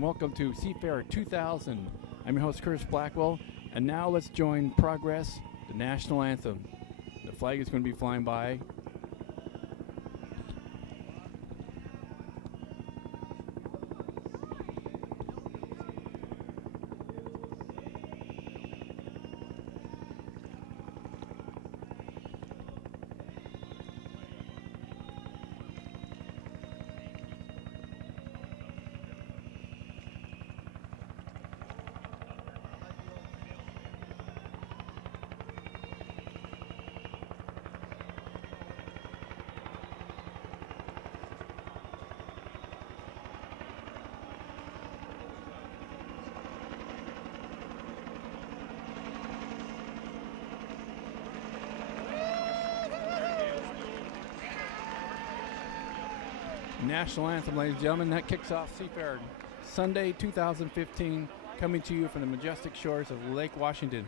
Welcome to Seafair 2000. I'm your host, Curtis Blackwell, and now let's join Progress, the national anthem. The flag is going to be flying by. National anthem, ladies and gentlemen. That kicks off Seafair Sunday 2015, coming to you from the majestic shores of Lake Washington.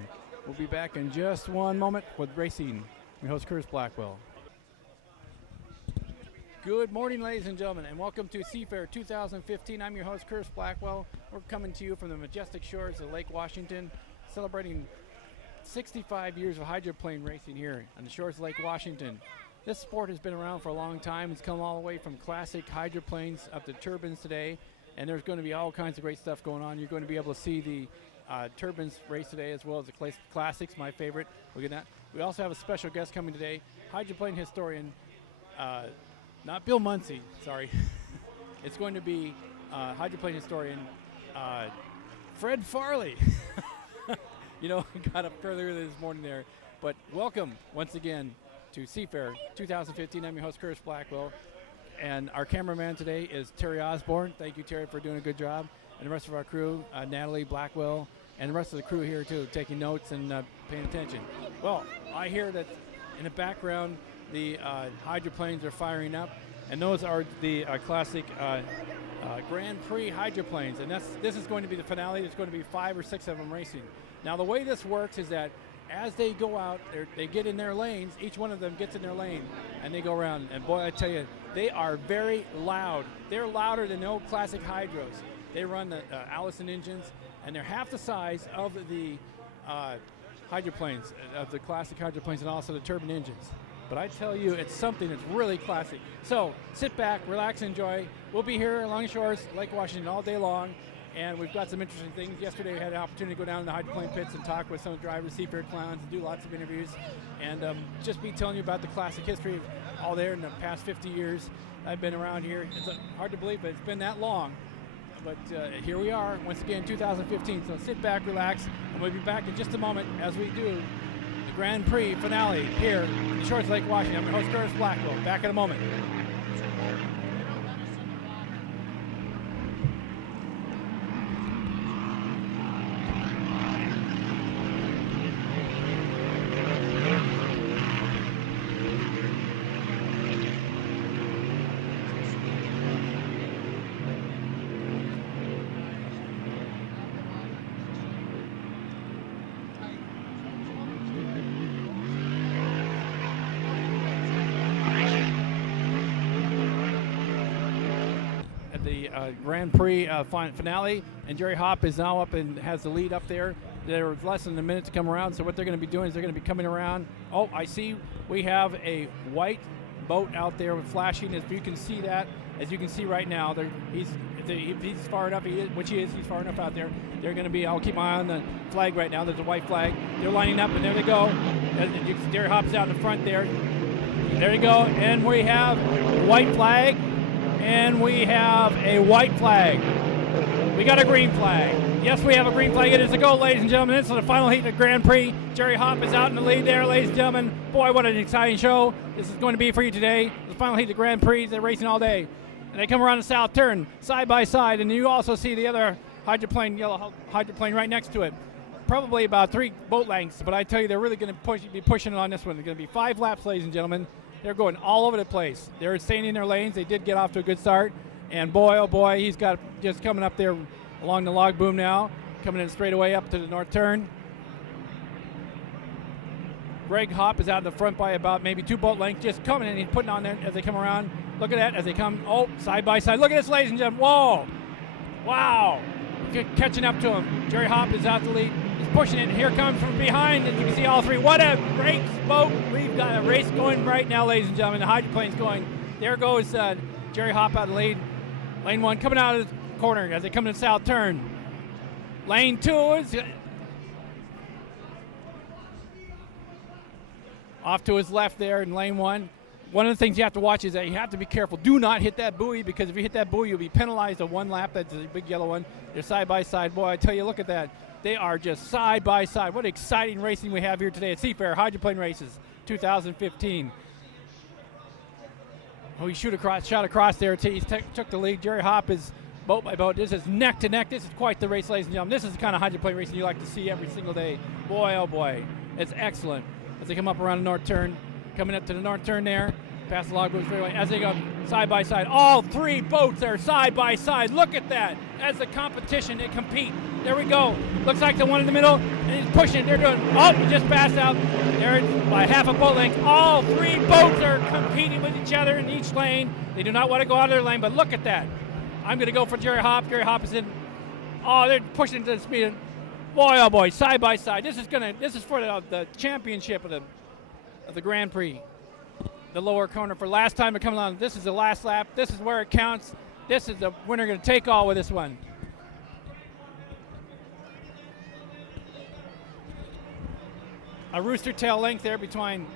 We'll be back in just one moment with racing. I'm your host, Curtis Blackwell. Good morning, ladies and gentlemen, and welcome to Seafair 2015. I'm your host, Curtis Blackwell. We're coming to you from the majestic shores of Lake Washington, celebrating 65 years of hydroplane racing here on the shores of Lake Washington. This sport has been around for a long time. It's come all the way from classic hydroplanes up to turbines today, and there's going to be all kinds of great stuff going on. You're going to be able to see the turbines race today as well as the classics, my favorite. Look at that. We also have a special guest coming today, hydroplane historian, not Bill Muncie, sorry. It's going to be hydroplane historian Fred Farley. You know, got up earlier this morning there. But welcome once again to Seafair 2015. I'm your host, Curtis Blackwell, and our cameraman today is Terry Osborne. Thank you, Terry, for doing a good job, and the rest of our crew, Natalie Blackwell, and the rest of the crew here too, taking notes and paying attention. Well, I hear that in the background the hydroplanes are firing up, and those are the classic Grand Prix hydroplanes, and this is going to be the finale. There's going to be 5 or 6 of them racing. Now, the way this works is that as they go out, they get in their lanes. Each one of them gets in their lane, and they go around. And boy, I tell you, they are very loud. They're louder than the old classic hydros. They run the Allison engines, and they're half the size of the hydroplanes, of the classic hydroplanes, and also the turbine engines. But I tell you, it's something that's really classic. So sit back, relax, enjoy. We'll be here along the shores, Lake Washington, all day long. And we've got some interesting things. Yesterday we had an opportunity to go down to the hydroplane pits and talk with some drivers, Seafair clowns, and do lots of interviews. And just be telling you about the classic history of all there in the past 50 years I've been around here. It's hard to believe, but it's been that long. But here we are, once again, 2015. So sit back, relax, and we'll be back in just a moment as we do the Grand Prix finale here in the shores of Lake Washington. I'm your host, Curtis Blackwell. Back in a moment. Grand Prix finale, and Jerry Hopp is now up and has the lead up there. There's less than a minute to come around, so what they're going to be doing is they're going to be coming around. Oh, I see we have a white boat out there with flashing. If you can see that, as you can see right now, if he's far enough, he's far enough out there. They're going to be, I'll keep my eye on the flag right now. There's a white flag. They're lining up, and there they go. Jerry Hopp's out in front there. There they go, and we have a white flag. And we have a white flag. We got a green flag. Yes, we have a green flag. It is a go, ladies and gentlemen. This is the final heat of the Grand Prix. Jerry Hopp is out in the lead there, ladies and gentlemen. Boy, what an exciting show this is going to be for you today. The final heat of the Grand Prix. They're racing all day. And they come around the south turn, side by side. And you also see the other hydroplane, yellow hydroplane right next to it. Probably about 3 boat lengths. But I tell you, they're really going to be pushing it on this one. They're going to be 5 laps, ladies and gentlemen. They're going all over the place. They're staying in their lanes. They did get off to a good start. And boy, oh boy, he's got just coming up there along the log boom now, coming in straight away up to the north turn. Greg Hopp is out in the front by about maybe 2 boat lengths, just coming in and putting on there as they come around. Look at that as they come, side by side. Look at this, ladies and gentlemen. Whoa! Wow. Catching up to him. Jerry Hopp is out the lead. He's pushing it. Here comes from behind. As you can see, all three. What a great boat. We've got a race going right now, ladies and gentlemen. The hydroplane's going. There goes Jerry Hopp out of the lead. Lane 1 coming out of the corner as they come to the south turn. Lane 2 is off to his left there in lane 1. One of the things you have to watch is that you have to be careful. Do not hit that buoy, because if you hit that buoy, you'll be penalized on one lap. That's the big yellow one. They're side by side. Boy, I tell you, look at that. They are just side by side. What exciting racing we have here today at Seafair Hydroplane Races 2015. Oh, he shot across there. He took the lead. Jerry Hopp is boat by boat. This is neck to neck. This is quite the race, ladies and gentlemen. This is the kind of hydroplane racing you like to see every single day. Boy, oh boy, it's excellent. As they come up around the north turn, coming up to the north turn there, past the logbook straightaway, as they go side by side. All three boats are side by side. Look at that. As the competition, they compete. There we go. Looks like the one in the middle, and he's pushing. They're doing, oh, he just passed out. There by half a boat length. All three boats are competing with each other in each lane. They do not want to go out of their lane, but look at that. I'm going to go for Jerry Hopp. Jerry Hopp is in. Oh, they're pushing into the speed. Boy, oh boy, side by side. This is for the championship of the Grand Prix. The lower corner for last time to come along. This is the last lap. This is where it counts. This is the winner going to take all with this one. A rooster tail length there between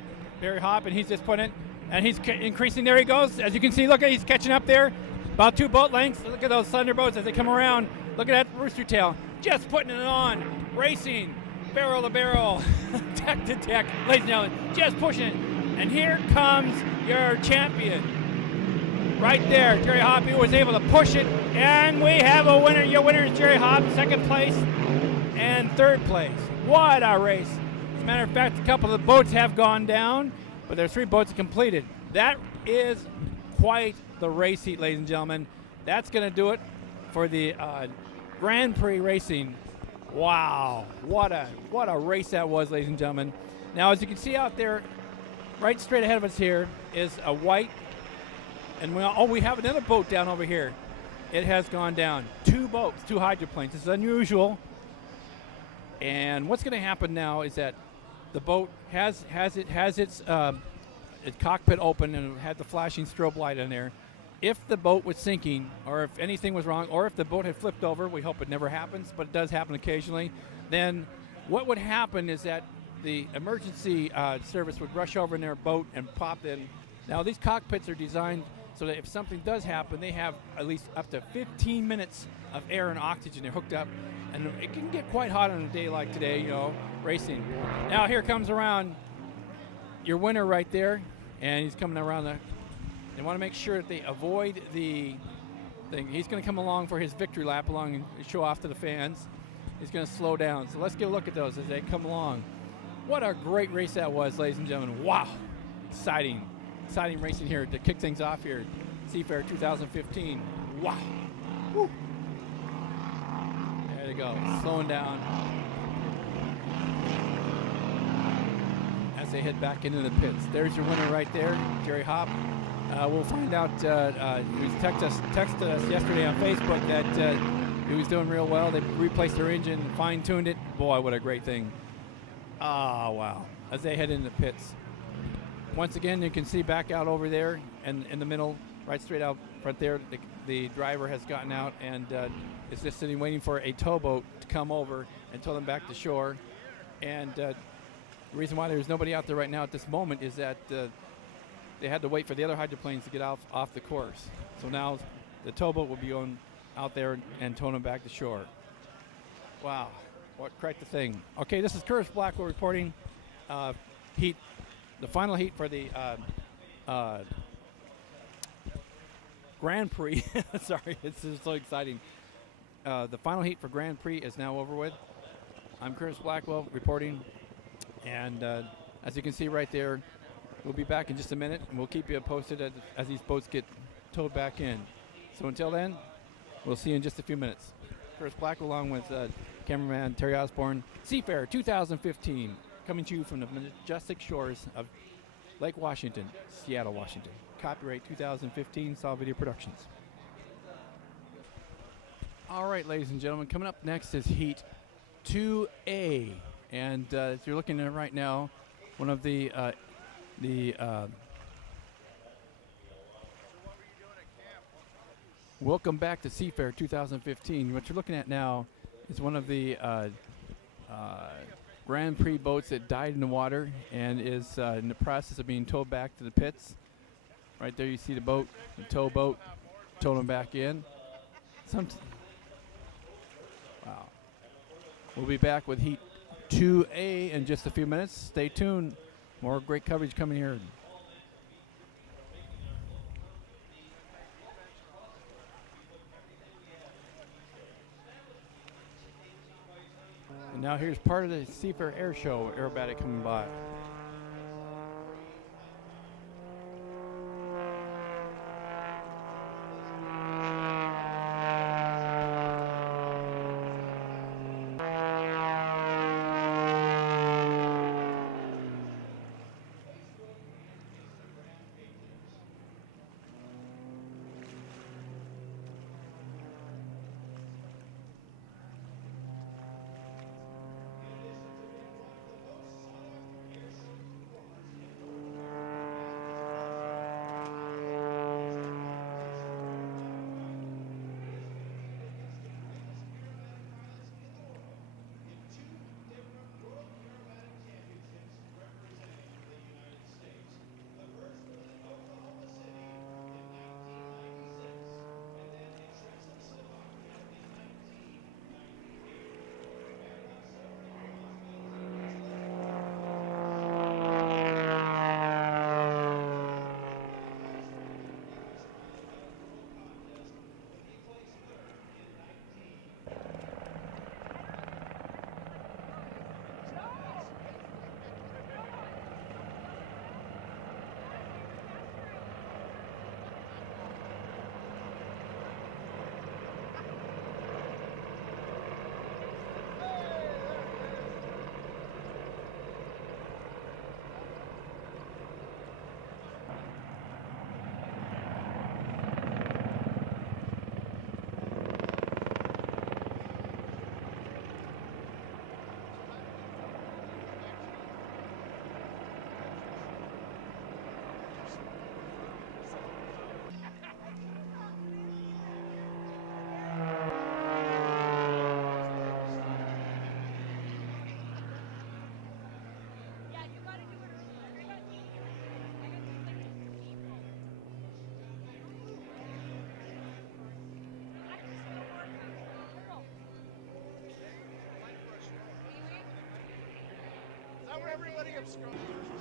Jerry Hopp, and he's just putting it, and he's increasing. There he goes. As you can see, look at, he's catching up there. About 2 boat lengths. Look at those thunder boats as they come around. Look at that rooster tail. Just putting it on. Racing. Barrel to barrel. Deck to deck. Ladies and gentlemen, just pushing it. And here comes your champion. Right there. Jerry Hopp was able to push it. And we have a winner. Your winner is Jerry Hopp, 2nd place and 3rd place. What a race. As a matter of fact, a couple of the boats have gone down, but there's 3 boats completed. That is quite the race heat, ladies and gentlemen. That's going to do it for the Grand Prix racing. Wow, what a race that was, ladies and gentlemen. Now, as you can see out there, right straight ahead of us here is a white, and we have another boat down over here. It has gone down. 2 boats, 2 hydroplanes. This is unusual. And what's going to happen now is that the boat has its cockpit open and had the flashing strobe light in there. If the boat was sinking, or if anything was wrong, or if the boat had flipped over, we hope it never happens, but it does happen occasionally, then what would happen is that the emergency service would rush over in their boat and pop in. Now, these cockpits are designed so that if something does happen, they have at least up to 15 minutes of air and oxygen. They're hooked up, and it can get quite hot on a day like today, you know, racing. Now, here comes around your winner right there, and he's coming around the. They want to make sure that they avoid the thing. He's going to come along for his victory lap along and show off to the fans. He's going to slow down. So let's get a look at those as they come along. What a great race that was, ladies and gentlemen. Wow. Exciting racing here to kick things off here at Seafair 2015. Wow. Woo. There they go. Slowing down as they head back into the pits. There's your winner right there, Jerry Hopp. We'll find out. He texted us yesterday on Facebook that he was doing real well. They replaced their engine, fine-tuned it. Boy, what a great thing. Oh, wow. As they head into the pits. Once again, you can see back out over there and in the middle, right straight out front there, the driver has gotten out and is just sitting waiting for a towboat to come over and tow them back to shore. And the reason why there's nobody out there right now at this moment is that they had to wait for the other hydroplanes to get off the course. So now the towboat will be going out there and towing them back to shore. Wow, what quite the thing. Okay, this is Curtis Blackwell reporting the final heat for the Grand Prix. Sorry, it's just so exciting. The final heat for Grand Prix is now over with. I'm Curtis Blackwell reporting, and as you can see right there, we'll be back in just a minute, and we'll keep you posted as these boats get towed back in. So until then, we'll see you in just a few minutes. Curtis Blackwell along with cameraman Terry Osborne. Seafair 2015, coming to you from the majestic shores of Lake Washington, Seattle, Washington. Copyright 2015, Saw Video Productions. All right, ladies and gentlemen, coming up next is Heat 2A. And as you're looking at it right now, one of the welcome back to Seafair 2015. What you're looking at now is one of the Grand Prix boats that died in the water and is in the process of being towed back to the pits. Right there you see the boat, the tow boat, towing them back in. Wow. We'll be back with Heat 2A in just a few minutes. Stay tuned. More great coverage coming here. And now here's part of the Seafair Air Show aerobatic coming by.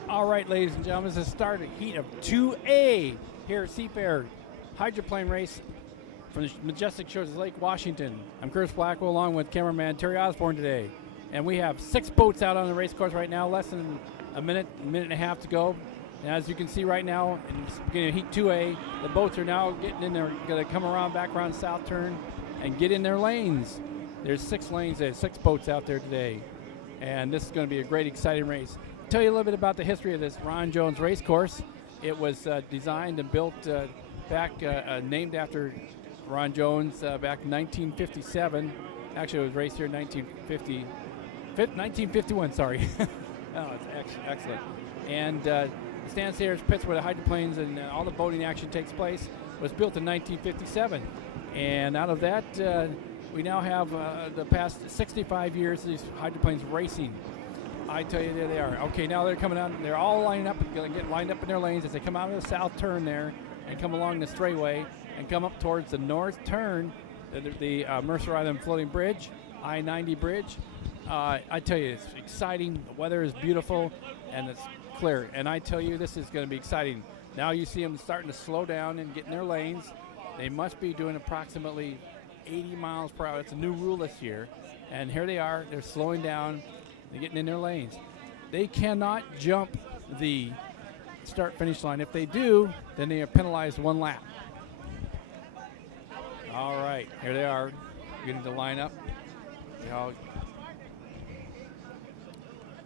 All right, ladies and gentlemen, this is the start of Heat of 2A here at Seafair Hydroplane race from the majestic shores of Lake Washington. I'm Chris Blackwell along with cameraman Terry Osborne today. And we have 6 boats out on the race course right now, less than a minute and a half to go. And as you can see right now, in the beginning of Heat 2A, the boats are now getting in there, going to come around back around south turn and get in their lanes. There's 6 lanes, there's 6 boats out there today. And this is going to be a great, exciting race. Tell you a little bit about the history of this Ron Jones race course. It was designed and built back, named after Ron Jones back in 1957. Actually, it was raced here in 1951, sorry. Oh, it's excellent. And the Stan Sayers pits where the hydroplanes and all the boating action takes place was built in 1957. And out of that, we now have the past 65 years of these hydroplanes racing. I tell you, there they are. Okay, now they're coming out. They're all lining up, going to get lined up in their lanes as they come out of the south turn there and come along the straightway and come up towards the north turn, the Mercer Island Floating Bridge, I-90 bridge. I tell you, it's exciting. The weather is beautiful, and it's clear. And I tell you, this is going to be exciting. Now you see them starting to slow down and get in their lanes. They must be doing approximately 80 miles per hour. It's a new rule this year. And here they are. They're slowing down. They're getting in their lanes. They cannot jump the start-finish line. If they do, then they are penalized 1 lap. All right, here they are, getting to line up.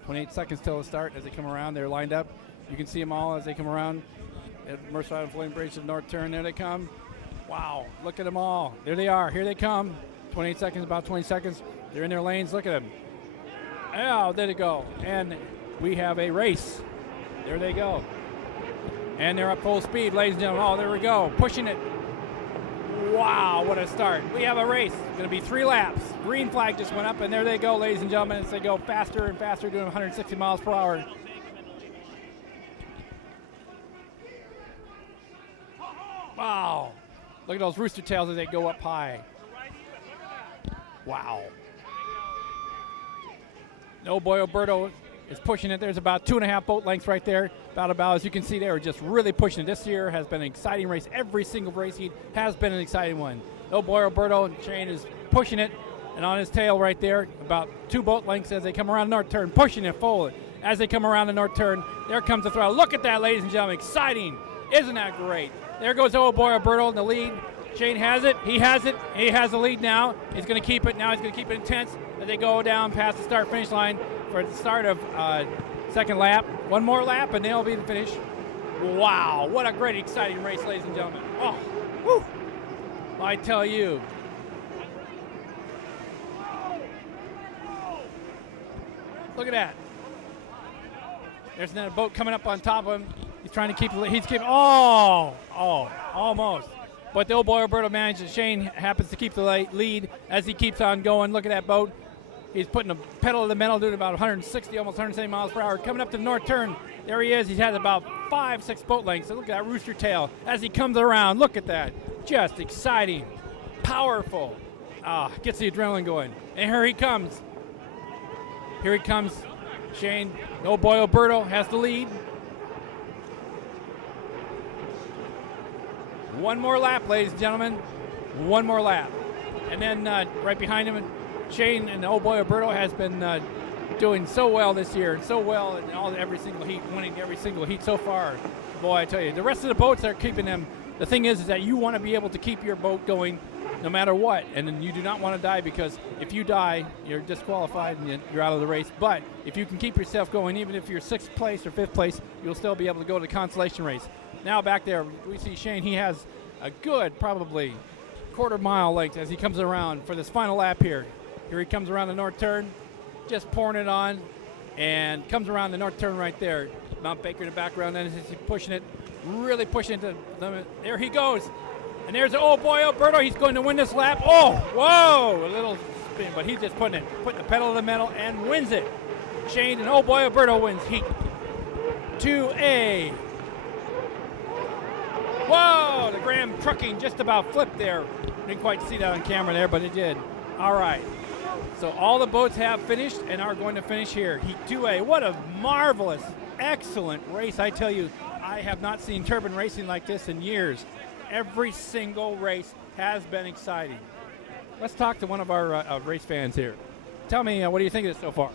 28 seconds till the start as they come around. They're lined up. You can see them all as they come around. At Mercer Island Floating Bridge to the north turn. There they come. Wow, look at them all. There they are. Here they come. 28 seconds, about 20 seconds. They're in their lanes. Look at them. Oh, there they go. And we have a race. There they go. And they're at full speed, ladies and gentlemen. Oh, there we go. Pushing it. Wow, what a start. We have a race. It's going to be 3 laps. Green flag just went up, and there they go, ladies and gentlemen, as they go faster and faster, doing 160 miles per hour. Wow. Look at those rooster tails as they go up high. Wow. No boy, Alberto is pushing it. There's about 2.5 boat lengths right there. About as you can see, they were just really pushing it. This year has been an exciting race. Every single race heat has been an exciting one. No boy, Alberto and Shane is pushing it, and on his tail right there, about 2 boat lengths as they come around the north turn, pushing it forward. As they come around the north turn, there comes the throttle. Look at that, ladies and gentlemen. Exciting. Isn't that great? There goes old boy Alberto in the lead. Shane has it. He has it. He has the lead now. He's going to keep it. Now he's going to keep it intense as they go down past the start-finish line for the start of second lap. One more lap, and they'll be the finish. Wow, what a great, exciting race, ladies and gentlemen. Oh, whew. I tell you. Look at that. There's another boat coming up on top of him. He's trying to keep the lead. He's keeping, almost. But the old boy Alberto manages. Shane happens to keep the lead as he keeps on going. Look at that boat. He's putting the pedal to the metal, doing about 160, almost 170 miles per hour. Coming up to the north turn, there he is. He's had about 5-6 boat lengths. So look at that rooster tail as he comes around. Look at that. Just exciting, powerful. Gets the adrenaline going. And here he comes. Here he comes. Shane, no boy Alberto has the lead. One more lap, ladies and gentlemen. One more lap. And then right behind him, Shane and old boy Alberto has been doing so well this year, and so well in every single heat, winning every single heat so far. Boy, I tell you, the rest of the boats are keeping them. The thing is that you want to be able to keep your boat going no matter what, and then you do not want to die, because if you die, you're disqualified and you're out of the race. But if you can keep yourself going, even if you're 6th place or 5th place, you'll still be able to go to the consolation race. Now back there, we see Shane. He has a good, probably quarter-mile length as he comes around for this final lap here. Here he comes around the north turn, just pouring it on, and comes around the north turn right there. Mount Baker in the background, then he's pushing it, really pushing it to the limit. There he goes. And there's the old boy Alberto. He's going to win this lap. Oh, whoa, a little spin, but he's just putting the pedal to the metal and wins it. Shane and old boy Alberto wins heat 2A. Whoa, the Graham trucking just about flipped there. Didn't quite see that on camera there, but it did. All right. So all the boats have finished and are going to finish here. Heat 2A. What a marvelous, excellent race. I tell you, I have not seen turbine racing like this in years. Every single race has been exciting. Let's talk to one of our race fans here. Tell me, what do you think of this so far?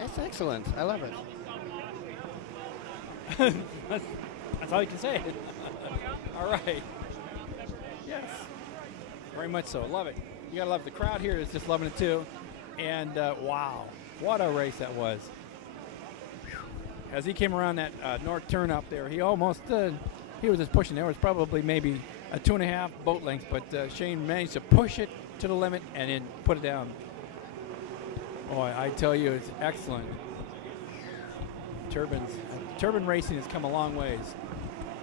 It's excellent. I love it. That's all you can say. All right. Yes. Very much so. Love it. You got to love it. The crowd here is just loving it too. And wow, what a race that was. As he came around that north turn up there, he almost, he was just pushing. There was probably maybe a 2.5 boat length, but Shane managed to push it to the limit and then put it down. Boy, I tell you, it's excellent. Turbine racing has come a long ways.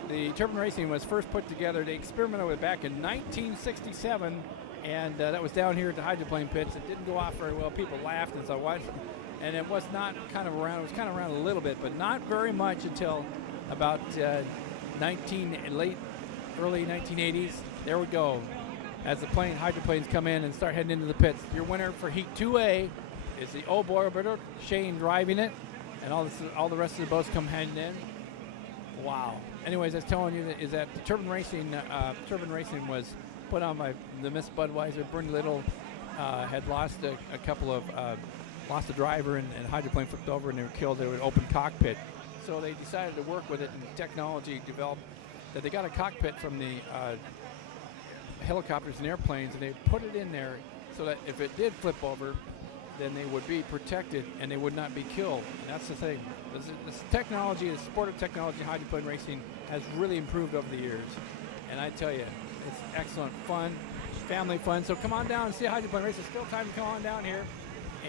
The turbine racing was first put together, they experimented with it back in 1967, and that was down here at the Hydroplane pits. It didn't go off very well. People laughed and so what. And it was not kind of around. It was kind of around a little bit, but not very much until about early 1980s. There we go. As the hydroplanes come in and start heading into the pits. Your winner for Heat 2A is the old boy Alberto, Shane driving it, and all the rest of the boats come heading in. Wow. Anyways, I was telling you is that the turbine racing was put on by the Miss Budweiser. Bernie Little had lost a couple of lost a driver and hydroplane flipped over and they were killed. They were in an open cockpit. So they decided to work with it, and technology developed that they got a cockpit from the helicopters and airplanes, and they put it in there so that if it did flip over, then they would be protected and they would not be killed. And that's the thing. This technology, the sport of technology, hydroplane racing has really improved over the years. And I tell you, it's excellent fun. family fun. So come on down and see a hydroplane race. There's still time to come on down here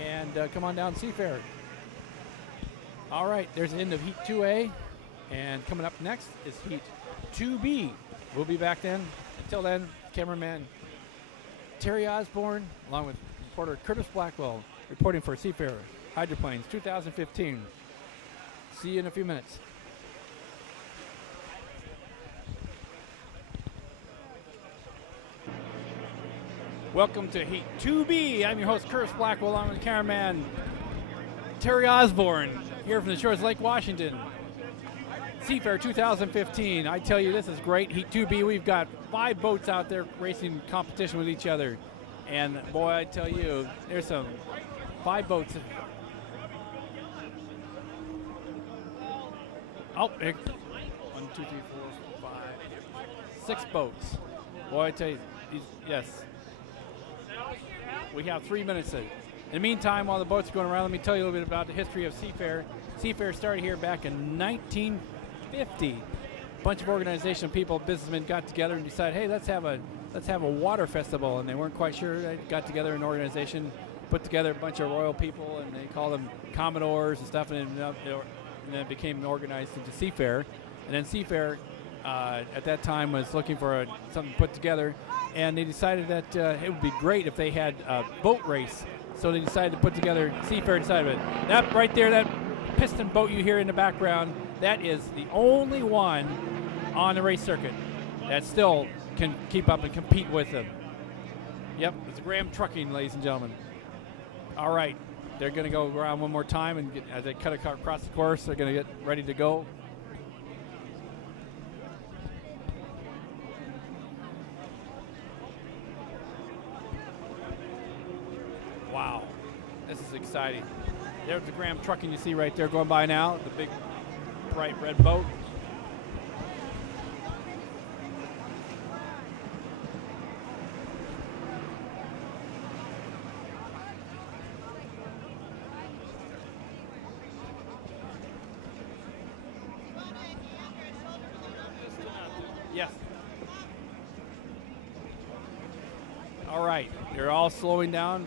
and come on down to Seafair. All right, there's the end of Heat 2A. And coming up next is Heat 2B. We'll be back then. Until then, cameraman Terry Osborne, along with reporter Curtis Blackwell, reporting for Seafair Hydroplanes 2015. See you in a few minutes. Welcome to Heat 2B. I'm your host, Curtis Blackwell, along with cameraman Terry Osborne, here from the shores of Lake Washington. Seafair 2015. I tell you, this is great. Heat 2B, we've got 5 boats out there racing competition with each other. And boy, I tell you, there's some 5 boats. Oh, 1, 2, 3, 4, 5, 6 boats. Boy, I tell you, yes. We have 3 minutes. In the meantime, while the boats are going around, let me tell you a little bit about the history of Seafair. Seafair started here back in 1950. A bunch of organizational people, businessmen got together and decided, hey, let's have a water festival. And they weren't quite sure. They got together an organization, put together a bunch of royal people, and they called them commodores and stuff, and then it became organized into Seafair. And then Seafair, at that time, was looking for something put together, and they decided that it would be great if they had a boat race. So they decided to put together, Seafair decided, that right there, that piston boat you hear in the background, that is the only one on the race circuit that still can keep up and compete with them. Yep, it's Graham Trucking, ladies and gentlemen. All right, they're going to go around one more time, and as they cut across the course, they're going to get ready to go. Wow, this is exciting. There's the Graham Trucking you see right there going by now, the big bright red boat. Yes. All right, they're all slowing down,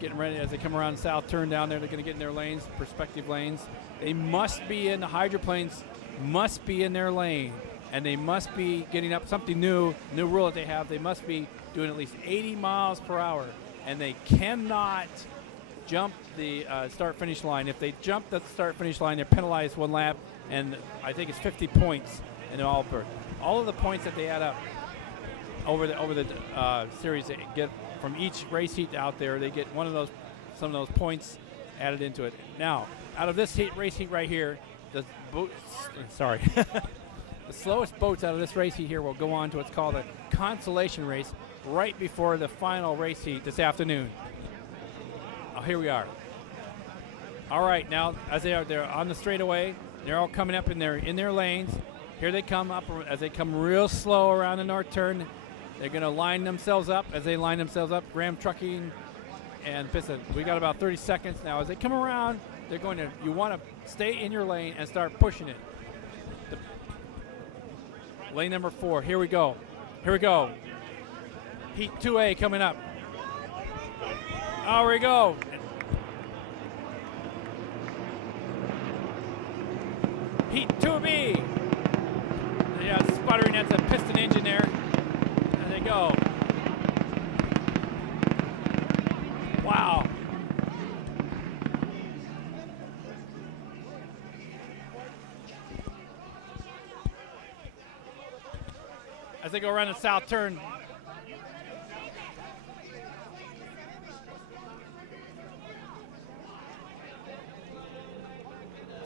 getting ready as they come around the south turn down there. They're going to get in their lanes, perspective lanes. They must be in the hydroplanes, must be in their lane, and they must be getting up something new rule that they have. They must be doing at least 80 miles per hour, and they cannot jump the start-finish line. If they jump the start-finish line, they're penalized 1 lap, and I think it's 50 points in all of the points that they add up over the series they get from each race heat out there. They get some of those points added into it. Now, out of this race heat right here, the slowest boats out of this race heat here will go on to what's called a consolation race right before the final race heat this afternoon. Oh, here we are. All right, now as they're on the straightaway, they're all coming up in their lanes. Here they come up as they come real slow around the north turn. They're going to line themselves up. As they line themselves up, Graham Trucking and Piston. We got about 30 seconds now. As they come around, you want to stay in your lane and start pushing it. Lane number 4. Here we go. Heat 2A coming up. Oh, here we go. Heat 2B. Yeah, sputtering at the piston engine there. There they go. Wow. As they go around the south turn.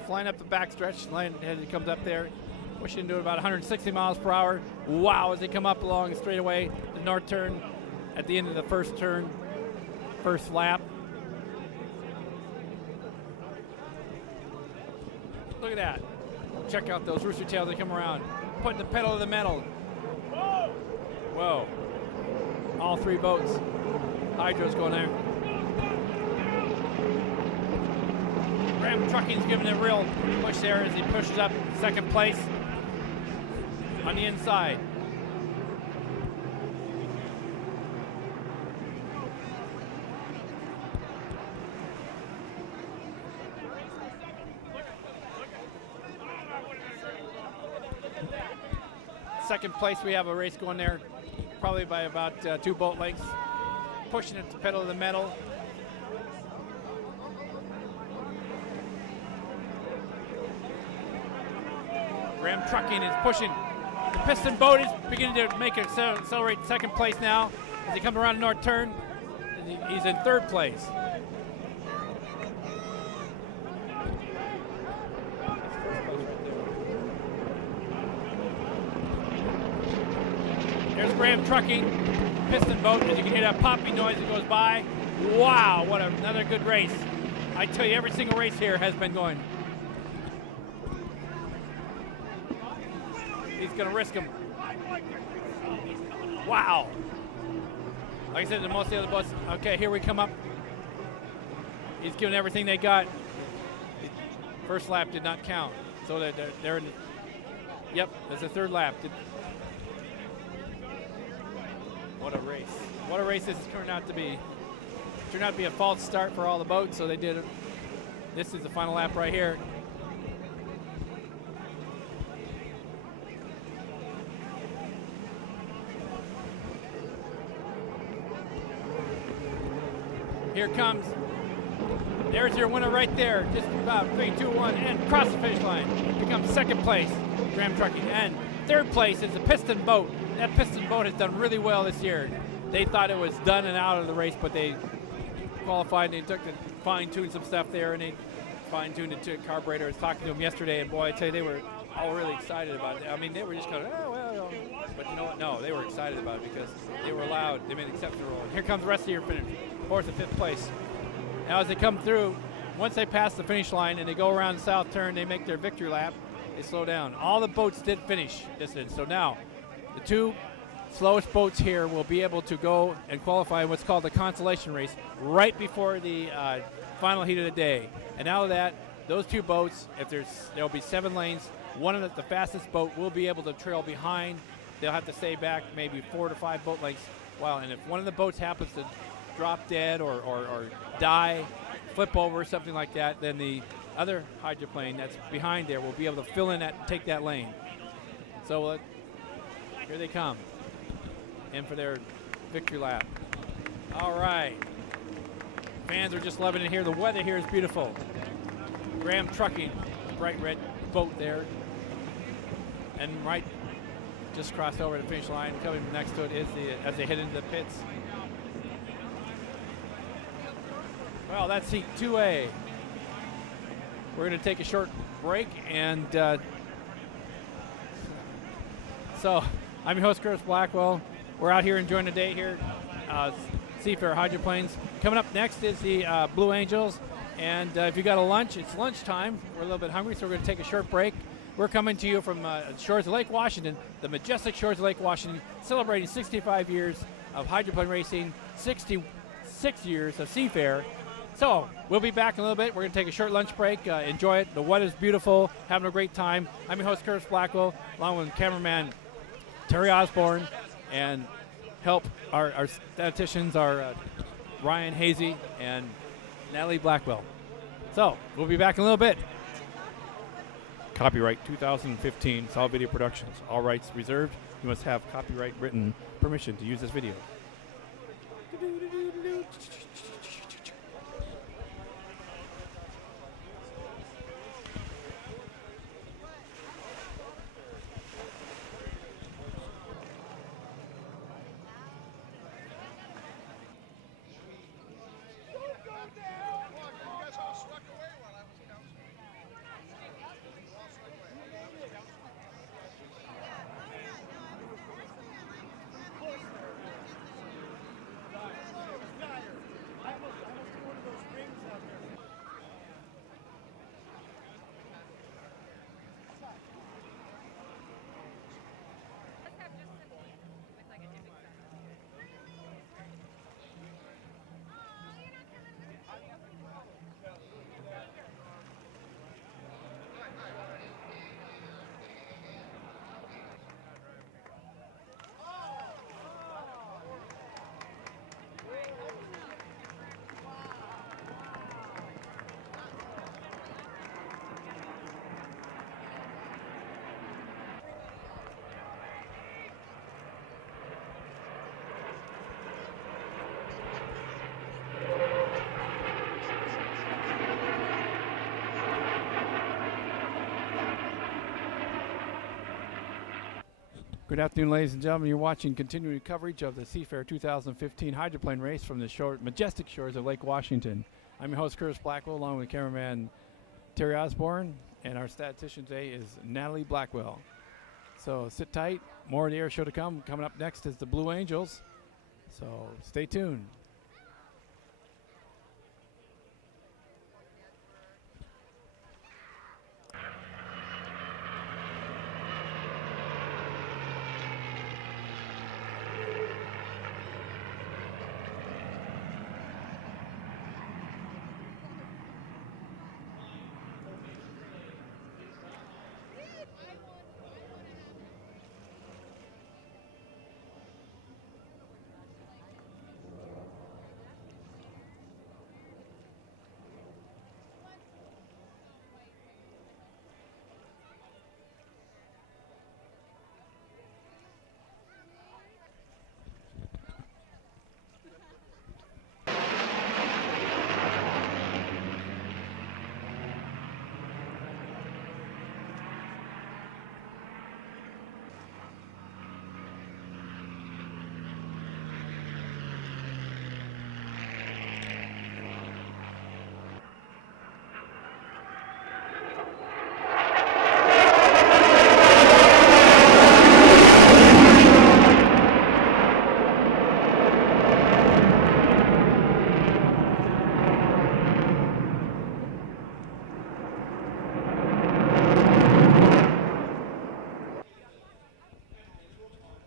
Flying up the backstretch, line as it comes up there. Pushing into about 160 miles per hour. Wow, as they come up along the straightaway, the north turn at the end of the first turn, first lap. Look at that. Check out those rooster tails that come around. Putting the pedal to the metal. Whoa. All 3 boats. Hydro's going there. Graham Trucking's giving it a real push there as he pushes up second place on the inside. second place, we have a race going there, probably by about 2 boat lengths. Pushing it to pedal to the metal. Graham Trucking is pushing. The piston boat is beginning to make it accelerate second place now as he comes around the north turn. He's in third place. There's Graham Trucking, piston boat. As you can hear that popping noise that goes by. Wow, what another good race. I tell you, every single race here has been going. He's going to risk him. Wow. Like I said, most of the other boats. Okay, here we come up. He's giving everything they got. First lap did not count. So they're in. Yep, that's the third lap. What a race. What a race this has turned out to be. Turned out to be a false start for all the boats, so they did it. This is the final lap right here. Here comes. There's your winner right there. Just about 3, 2, 1, and across the finish line. Becomes second place, Graham Trucking. And third place is the piston boat. That piston boat has done really well this year. They thought it was done and out of the race, but they qualified. They took to fine-tune some stuff there, and they fine-tuned it to carburetor. I was talking to them yesterday, and boy, I tell you, they were all really excited about it. I mean, they were just going, oh, well. But you know what? No, they were excited about it because they were loud. They made an exceptional roll. And here comes the rest of your finish. 4th and 5th place. Now as they come through, once they pass the finish line and they go around the south turn, they make their victory lap, they slow down. All the boats did finish distance. So now the 2 slowest boats here will be able to go and qualify in what's called the consolation race right before the final heat of the day. And out of that, those 2 boats, there'll be 7 lanes. One of the fastest boat will be able to trail behind. They'll have to stay back maybe 4 to 5 boat lengths. Wow, and if one of the boats happens to drop dead or die, flip over, something like that, then the other hydroplane that's behind there will be able to fill in that, take that lane. So here they come in for their victory lap. All right. Fans are just loving it here. The weather here is beautiful. Graham Trucking, bright red boat there. And right just crossed over the finish line. Coming next to it is as they head into the pits. Well, that's Heat 2A. We're going to take a short break, and so I'm your host, Chris Blackwell. We're out here enjoying the day here, Seafair Hydroplanes. Coming up next is the Blue Angels, and if you got a lunch, it's lunchtime. We're a little bit hungry, so we're going to take a short break. We're coming to you from shores of Lake Washington, the majestic shores of Lake Washington, celebrating 65 years of hydroplane racing, 66 years of Seafair. So we'll be back in a little bit. We're going to take a short lunch break. Enjoy it. The weather's beautiful. Having a great time. I'm your host, Curtis Blackwell, along with cameraman Terry Osborne, and help our statisticians are Ryan Hazy and Natalie Blackwell. So we'll be back in a little bit. Copyright 2015 Solid Video Productions. All rights reserved. You must have copyright written permission to use this video. Good afternoon, ladies and gentlemen. You're watching continuing coverage of the Seafair 2015 hydroplane race from the majestic shores of Lake Washington. I'm your host, Curtis Blackwell, along with cameraman Terry Osborne, and our statistician today is Natalie Blackwell. So sit tight. More of the air show to come. Coming up next is the Blue Angels. So stay tuned.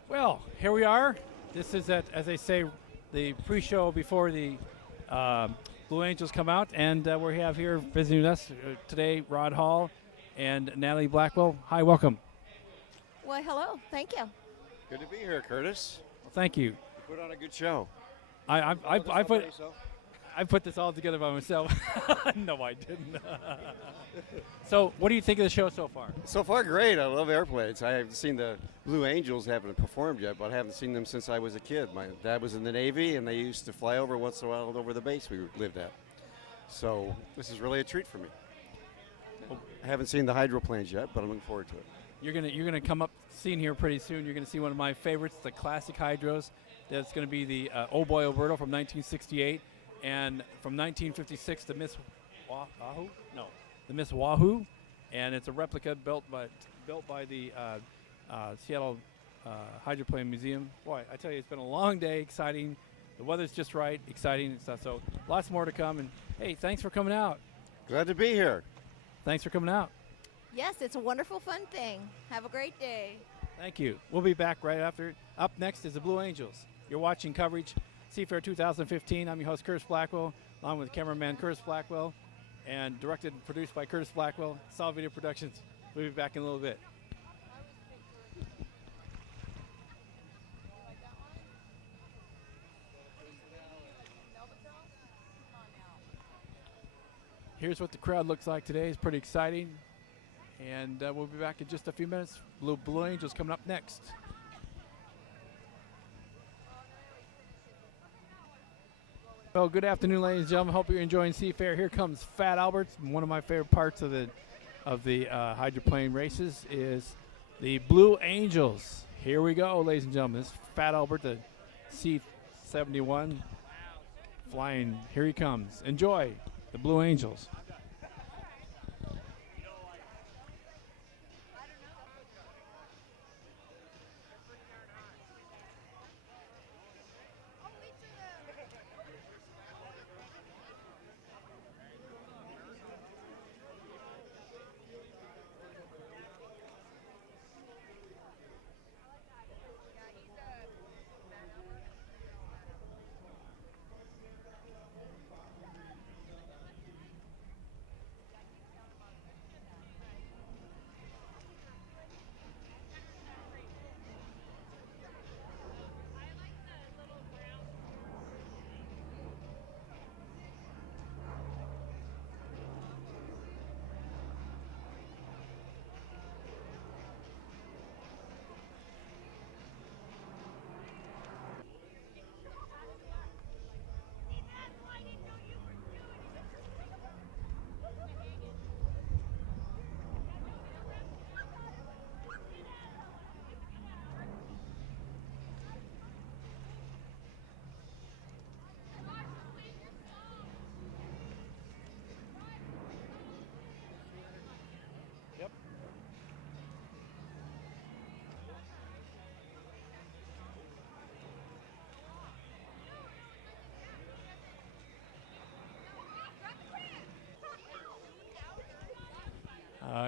Well, here we are. This is, as they say, the pre-show before the Blue Angels come out, and we have here visiting us today Rod Hall and Natalie Blackwell. Hi, welcome. Well, hello. Thank you. Good to be here, Curtis. Well, thank you. You put on a good show. I put this all together by myself. No, I didn't. So, what do you think of the show so far? So far, great. I love airplanes. I haven't seen the Blue Angels, haven't performed yet, but I haven't seen them since I was a kid. My dad was in the Navy, and they used to fly over once in a while over the base we lived at. So this is really a treat for me. I haven't seen the hydroplanes yet, but I'm looking forward to it. You're gonna come up scene here pretty soon. You're gonna see one of my favorites, the classic hydros. That's gonna be the Oh Boy Alberto from 1968, and from 1956 the Miss Wahoo. No, the Miss Wahoo, and it's a replica built by the Seattle Hydroplane Museum. Boy, I tell you, it's been a long day, exciting. The weather's just right, exciting and stuff. So lots more to come. And hey, thanks for coming out. Glad to be here. Thanks for coming out. Yes, it's a wonderful, fun thing. Have a great day. Thank you. We'll be back right after. Up next is the Blue Angels. You're watching coverage Seafair 2015. I'm your host, Curtis Blackwell, along with cameraman Curtis Blackwell, and directed and produced by Curtis Blackwell, Solid Video Productions. We'll be back in a little bit. Here's what the crowd looks like today. It's pretty exciting. And we'll be back in just a few minutes. Blue Angels coming up next. Well, good afternoon, ladies and gentlemen. Hope you're enjoying Seafair. Here comes Fat Albert. One of my favorite parts of the hydroplane races is the Blue Angels. Here we go, ladies and gentlemen. This is Fat Albert, the C-71, flying. Here he comes. Enjoy the Blue Angels.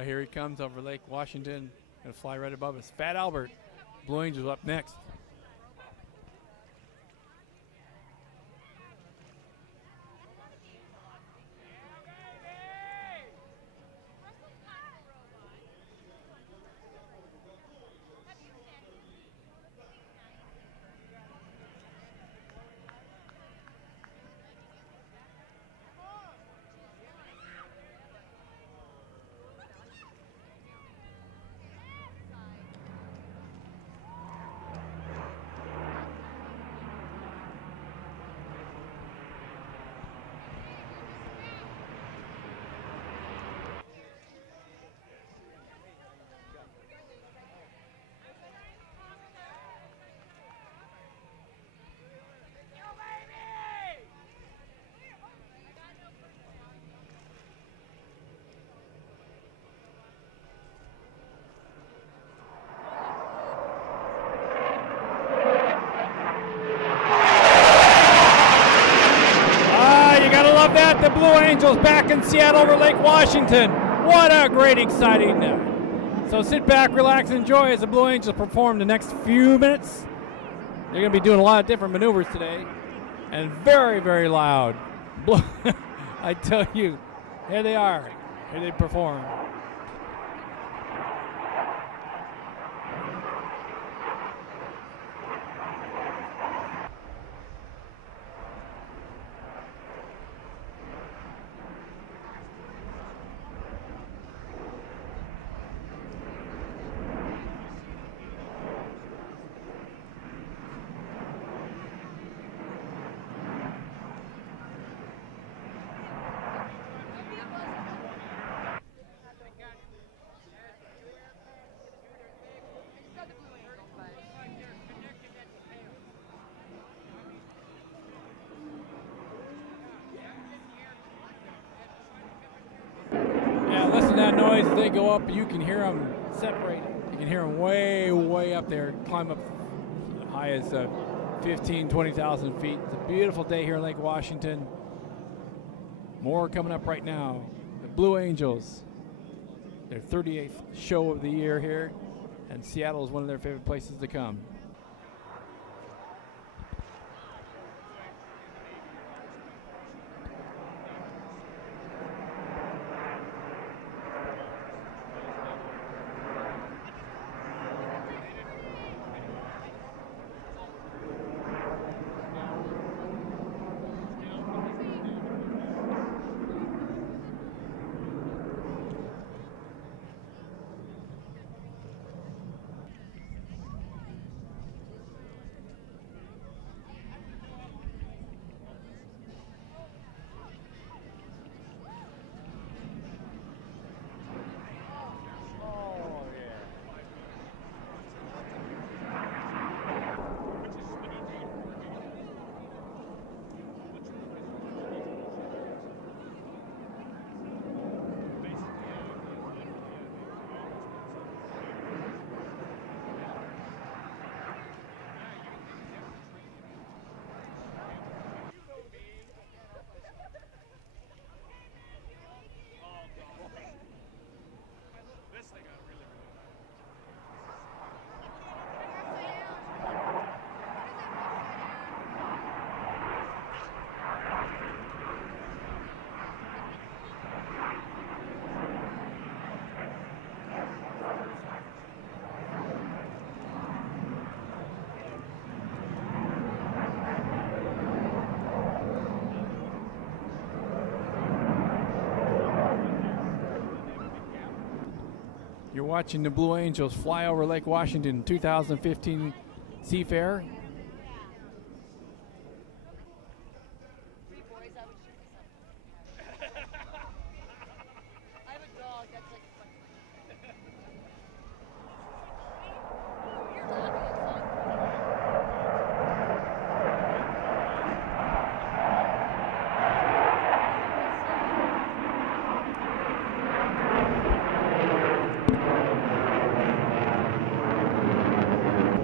Here he comes over Lake Washington. Going to fly right above us. Fat Albert. Blue Angels up next. That the Blue Angels back in Seattle over Lake Washington. What a great, exciting night. So sit back, relax, and enjoy as the Blue Angels perform the next few minutes. They're going to be doing a lot of different maneuvers today, and very, very loud. I tell you, here they are. Here they perform. Listen to that noise as they go up. You can hear them separate. You can hear them way, way up there, climb up as high as 15, 20,000 feet. It's a beautiful day here in Lake Washington. More coming up right now. The Blue Angels, their 38th show of the year here, and Seattle is one of their favorite places to come. You're watching the Blue Angels fly over Lake Washington 2015 Seafair.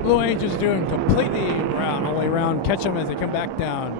Blue Angels doing completely round, all the way around. Catch them as they come back down.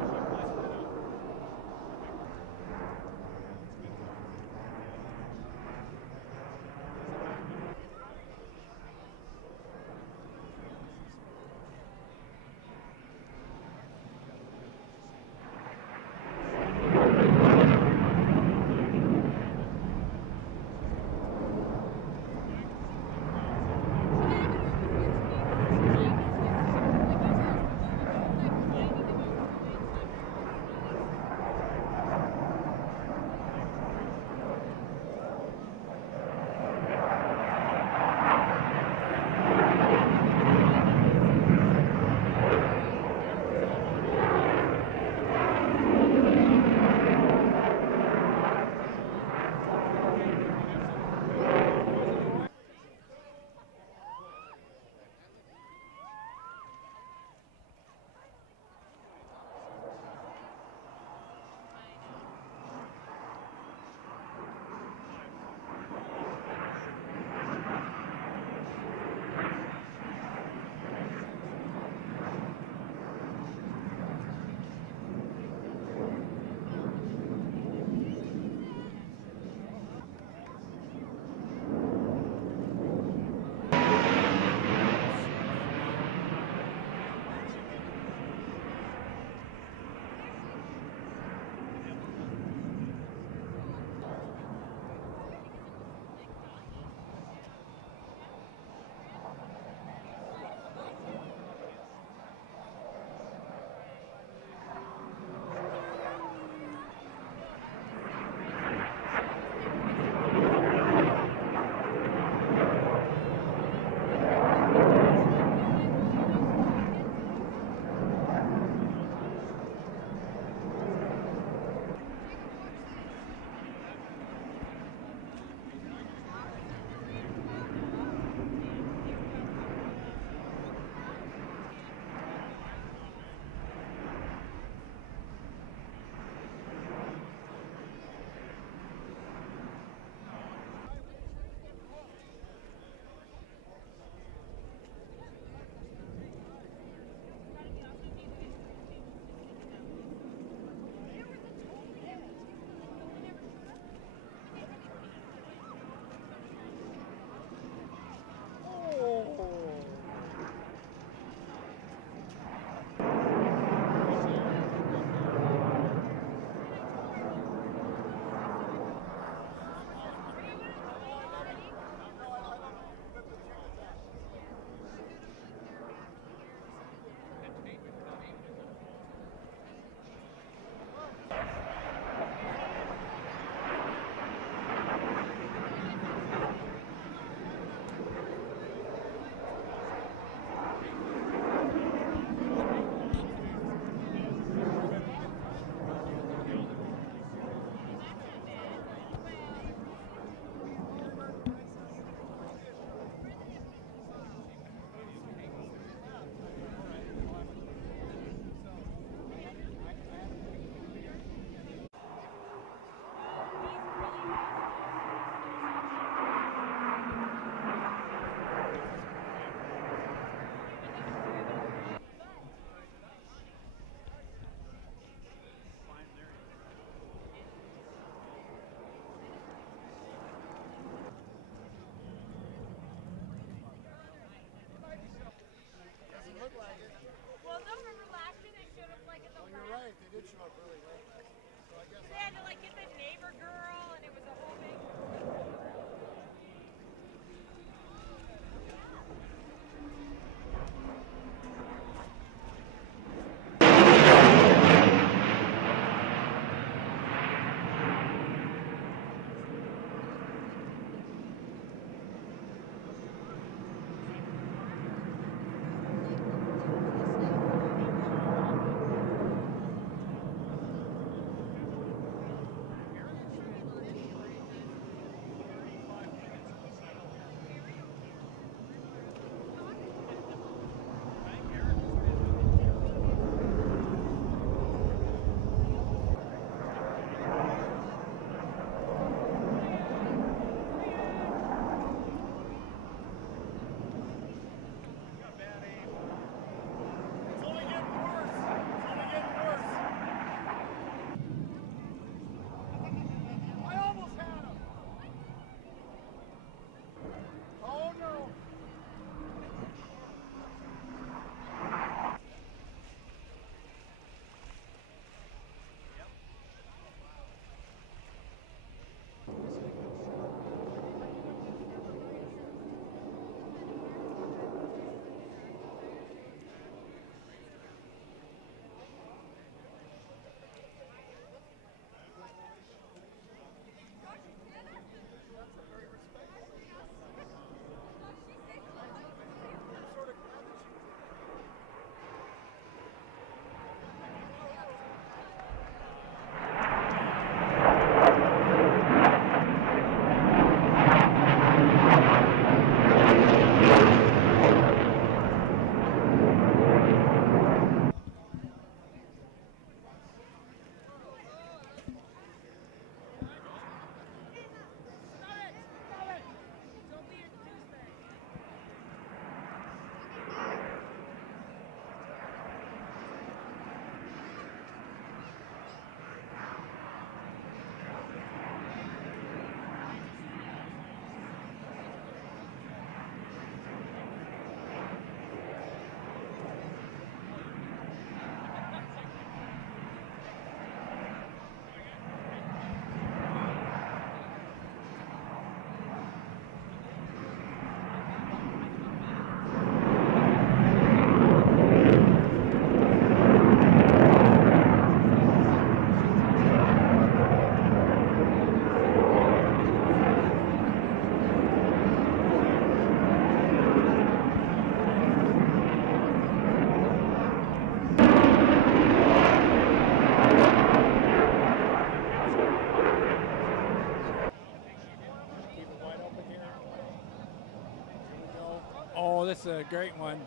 Oh, this is a great one.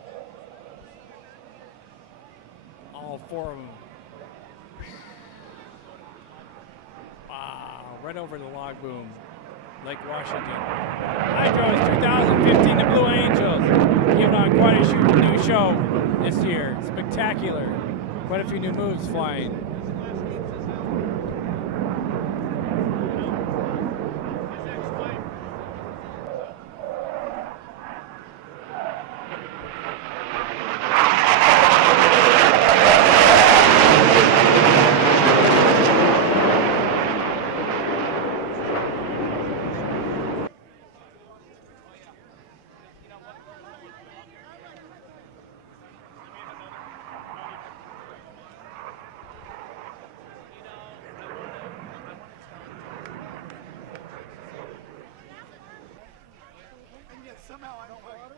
All four of them. Wow, right over the log boom. Lake Washington. Hydros 2015, the Blue Angels, giving on quite a new show this year. Spectacular. Quite a few new moves flying. Somehow I don't like it.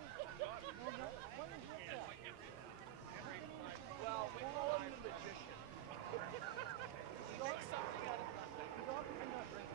Well, we call him the magician. He makes something out of nothing.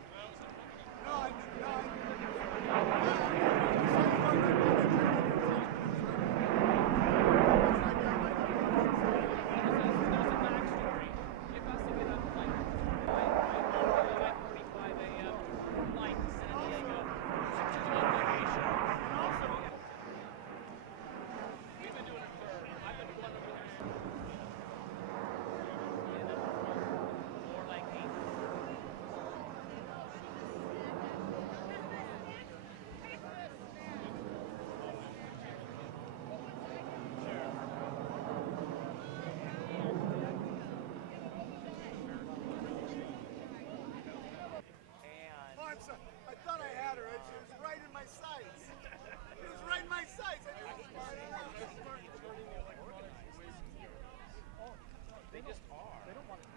They just are. They don't want to.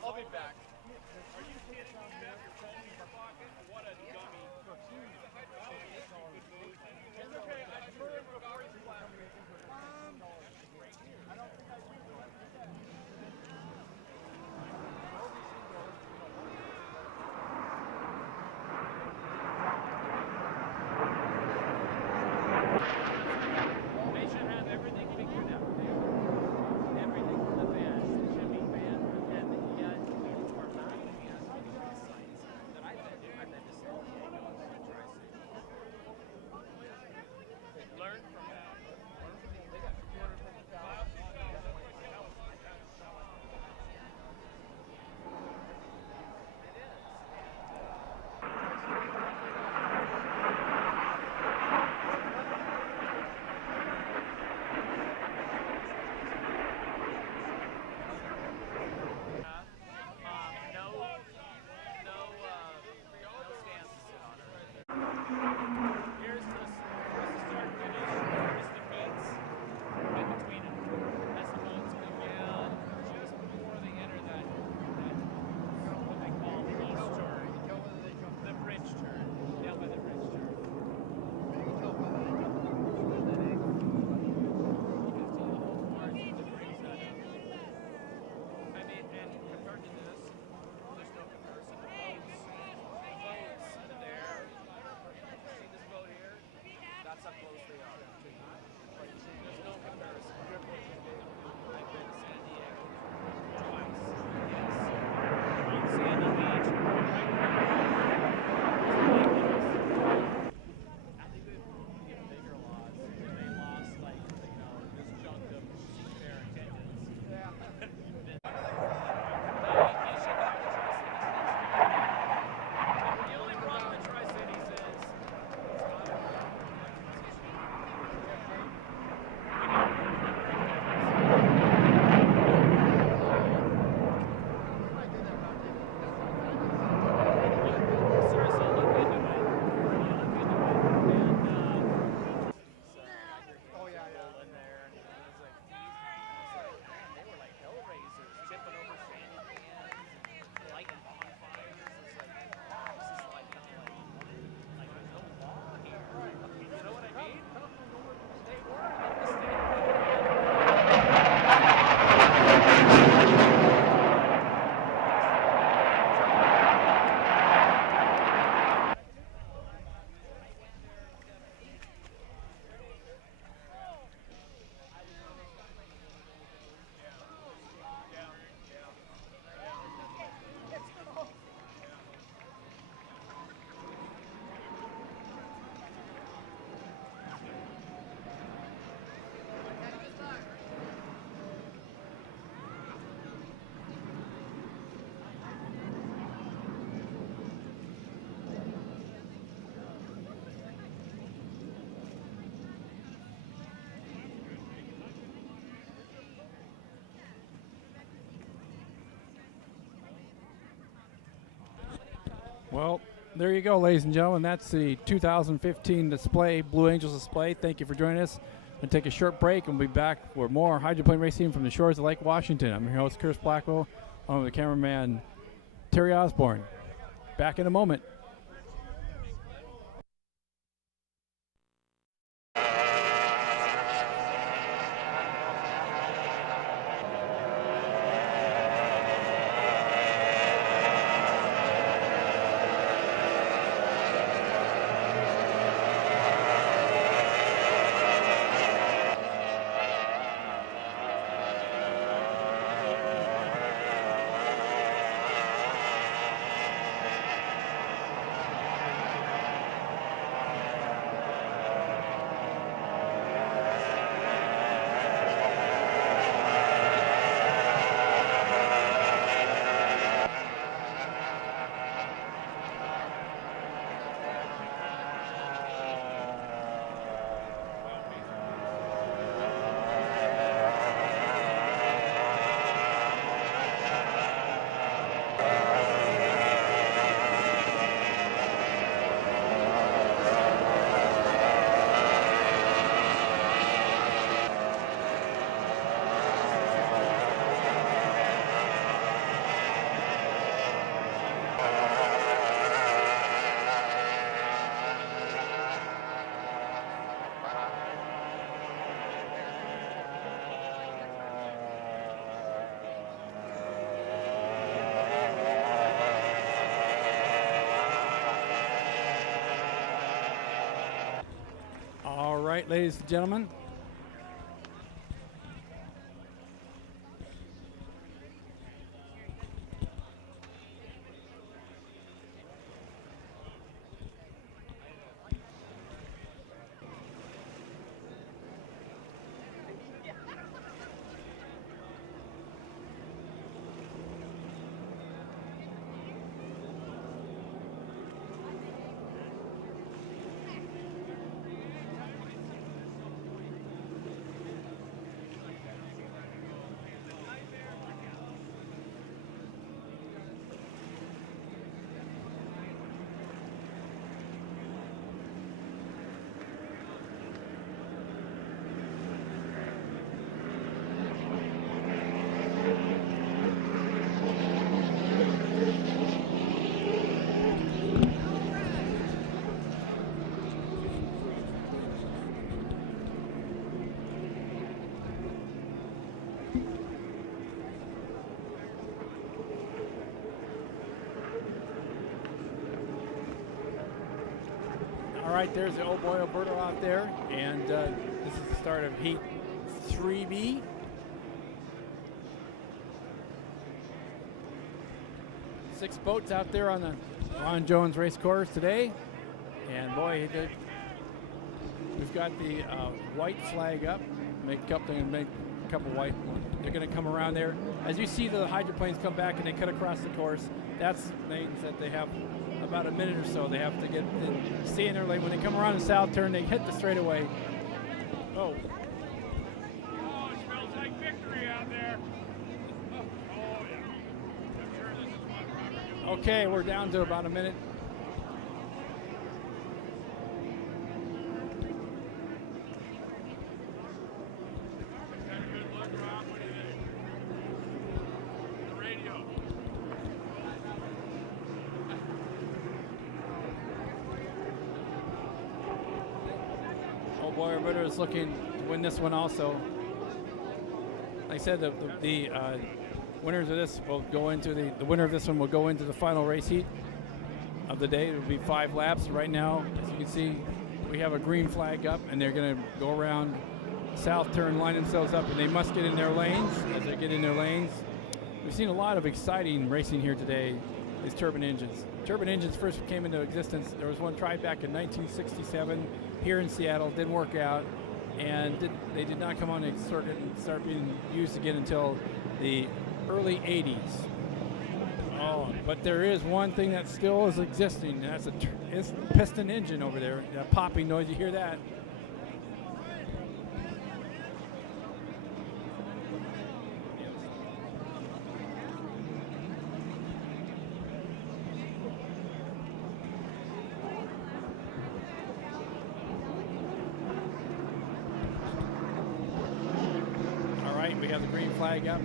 I'll be back. Are you kidding me? You have your phone in your pocket? What a dummy. It's okay. I heard him before he left. I don't think I do. They should have everything figured out. Everything from the van, shipping van, and he has for mine, he has sites that I've been to. I've been to San Diego and Tri-City. Learn from that. They got 250,000. No stands to sit on it. Here's the start finish. Here's the beats in between them. As the boats come down, just before they enter that what they call the east turn. The bridge turn. Down by the bridge turn. You can see the whole margin that brings that up. I mean, and compared to this, there's no comparison to boats. Boats there. See this boat here? That's how close they are. There's no comparison. I've been to San Diego twice. Yes. On Sandy Beach, right now. I think they'd get bigger loss if they lost, like, this chunk of seafarer attendance. Yeah. The only problem with Tri-Cities is seriously, look into it. Look into it. And, oh, yeah. In there, and it was like, man, they were like hellraisers, tipping over sandy cans, lighting bonfires. It's like, this is like kind of like there's no law here. You know what I mean? They were Well, there you go, ladies and gentlemen. That's the 2015 display, Blue Angels display. Thank you for joining us. We'll take a short break and we'll be back for more hydroplane racing from the shores of Lake Washington. I'm your host, Chris Blackwell, along with the cameraman, Terry Osborne. Back in a moment. right, ladies and gentlemen. All right, there's the Old Boy Alberto out there, and this is the start of Heat 3B. Six boats out there on the Ron Jones race course today, and boy, we've got the white flag up. Make a couple white. They're going to come around there. As you see the hydroplanes come back and they cut across the course, that means that they have about a minute or so. They have to stay in their lane. When they come around the south turn, they hit the straightaway. Oh. Oh, it smells like victory out there. Oh, yeah. I'm sure this is one. Okay, we're down to about a minute. Got a good look, Rob. What do you think? The radio. Oh boy, Alberto is looking to win this one also. Like I said, the winners of this will go into the winner of this one will go into the final race heat of the day. It will be 5 laps. Right now, as you can see, we have a green flag up, and they're going to go around south turn, line themselves up, and they must get in their lanes. As they get in their lanes, we've seen a lot of exciting racing here today. These turbine engines. Turbine engines first came into existence. There was one tried back in 1967 here in Seattle. Didn't work out, and they did not come on the circuit and start being used again until the early 80s. Oh, but there is one thing that still is existing, and that's it's piston engine over there. That popping noise, you hear that? All right, we have the green flag up.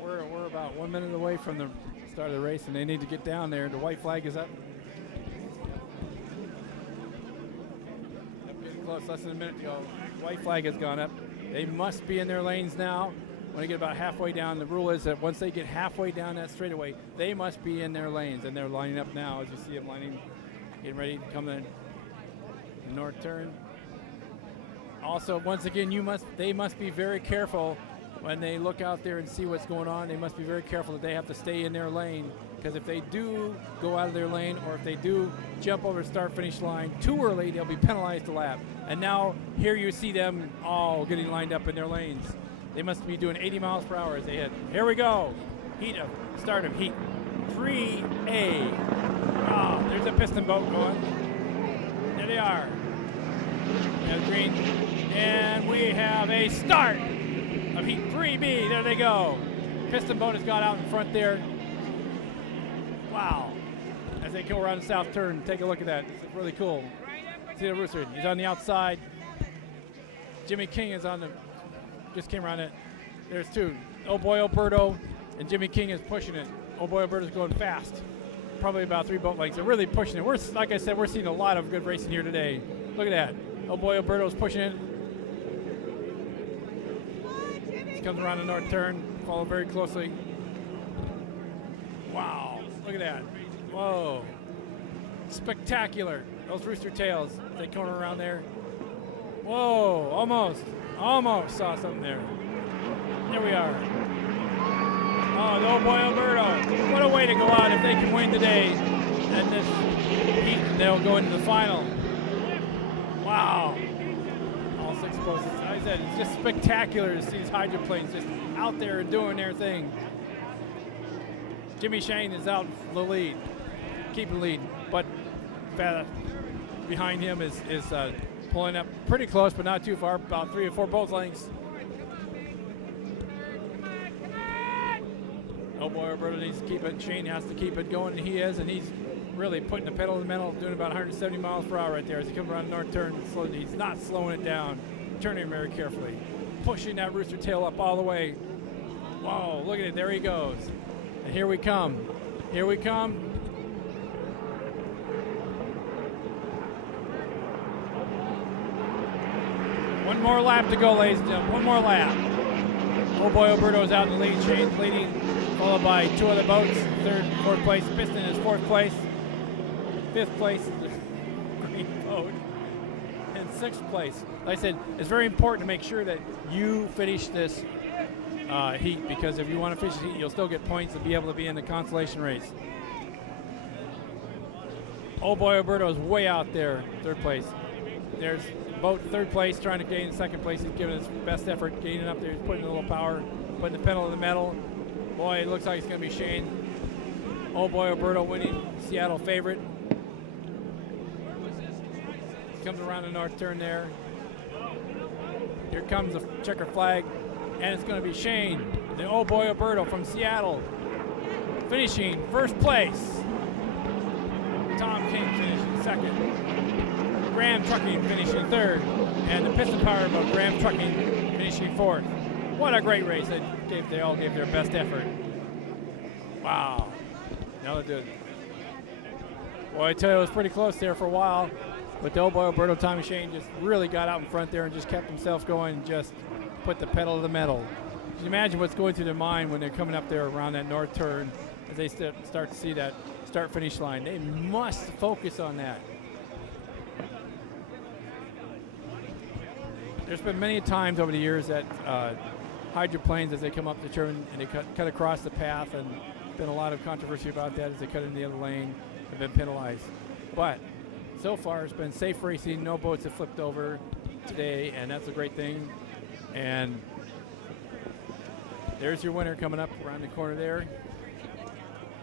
We're about 1 minute away from the start of the race, and they need to get down there. The white flag is up. Yep, getting close, less than a minute to go. White flag has gone up. They must be in their lanes now. When they get about halfway down, the rule is that once they get halfway down that straightaway, they must be in their lanes, and they're lining up now. As you see them lining, getting ready to come in the north turn. Also, once again, they must be very careful when they look out there and see what's going on. They must be very careful that they have to stay in their lane, because if they do go out of their lane, or if they do jump over the start-finish line too early, they'll be penalized a lap. And now here you see them all getting lined up in their lanes. They must be doing 80 miles per hour as they hit. Here we go. Start of Heat 3A. Oh, there's a piston boat going. There they are. There's green. And we have a start of Heat 3B. There they go. Piston boat has got out in front there. Wow. As they go around the south turn, take a look at that. It's really cool. See the rooster. He's on the outside. Jimmy King is on the, just came around it. There's two. Oh boy, Alberto, and Jimmy King is pushing it. Oh boy, Alberto's going fast. Probably about 3 boat lengths. They're really pushing it. Like I said, we're seeing a lot of good racing here today. Look at that. Oh boy, Alberto's pushing it. Comes around the north turn. Follow very closely. Wow. Look at that. Whoa. Spectacular. Those rooster tails. They corner around there. Whoa. Almost saw something there. There we are. Oh, the old boy Alberto. What a way to go out if they can win today. And this heat, they'll go into the final. Wow. All 6 posts. As I said, it's just spectacular to see these hydroplanes just out there and doing their thing. Jimmy Shane is out in the lead, keeping the lead, but behind him is pulling up pretty close, but not too far, about 3 or 4 boat lengths. Oh boy, Roberto needs to keep it. Shane has to keep it going, and he is, and he's really putting the pedal to the metal, doing about 170 miles per hour right there as he comes around the north turn. He's not slowing it down, turning very carefully, pushing that rooster tail up all the way. Whoa, look at it, there he goes. And here we come. Here we come. One more lap to go, ladies and gentlemen. One more lap. Oh boy, Alberto's out in the lead. Shane's leading, followed by 2 other boats. 3rd, 4th place. Piston is 4th place. 5th place, the green boat. And 6th place. Like I said, it's very important to make sure that you finish this heat, because if you want to finish the heat, you'll still get points to be able to be in the consolation race. Oh boy, Alberto's way out there, 3rd place. There's boat 3rd place trying to gain 2nd place. He's giving his best effort, gaining up there. He's putting a little power, putting the pedal to the metal. Boy, it looks like it's going to be Shane. Oh boy, Alberto winning, Seattle favorite. Comes around the north turn there. Here comes the checker flag, and it's going to be Shane, the oh boy Alberto from Seattle, finishing 1st place. Tom King finishing 2nd. Graham Trucking finishing 3rd, and the piston power of Graham Trucking finishing 4th. What a great race! They all gave their best effort. Wow. Now they did. Boy, I tell you, it was pretty close there for a while. But the old boy Alberto, Tommy Shane just really got out in front there and just kept himself going and just put the pedal to the metal. Can you imagine what's going through their mind when they're coming up there around that north turn as they start to see that start-finish line? They must focus on that. There's been many times over the years that hydroplanes, as they come up the turn and they cut across the path, and there's been a lot of controversy about that as they cut in the other lane, have been penalized. But so far, it's been safe racing. No boats have flipped over today, and that's a great thing. And there's your winner coming up around the corner there.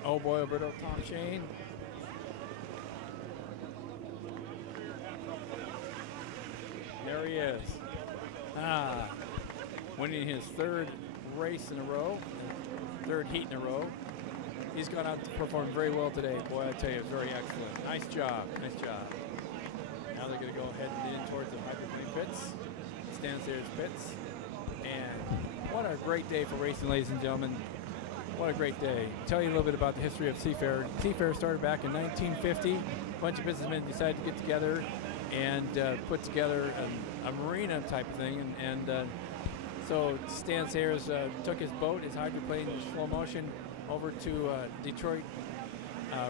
Oh boy, Alberto, Tom Shane. There he is. Winning his 3rd race in a row, 3rd heat in a row. He's gone out to perform very well today. Boy, I tell you, it's very excellent. Nice job, nice job. Now they're going to go ahead and in towards the Hydroplane pits, Stan Sayers pits. And what a great day for racing, ladies and gentlemen. What a great day. Tell you a little bit about the history of Seafair. Seafair started back in 1950. A bunch of businessmen decided to get together and put together a marina type of thing. So Stan Sayers took his boat, his hydroplane, slow motion, over to Detroit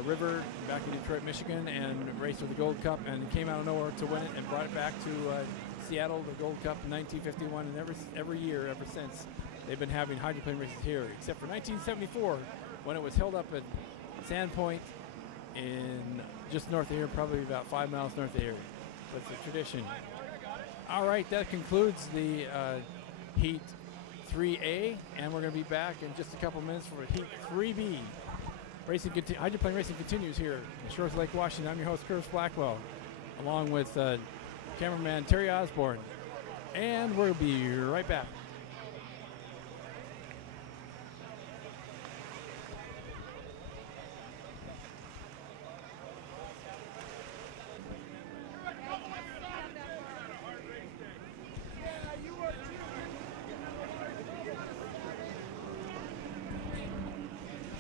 River, back in Detroit, Michigan, and raced with the Gold Cup, and came out of nowhere to win it and brought it back to Seattle, the Gold Cup in 1951, and every year ever since they've been having hydroplane races here, except for 1974 when it was held up at Sandpoint in just north of here, probably about 5 miles north of here. But it's a tradition. All right, that concludes the Heat 3A, and we're going to be back in just a couple minutes for Heat 3B. Hydroplane racing continues here in the shores of Lake Washington. I'm your host, Curtis Blackwell, along with cameraman Terry Osborne, and we'll be right back.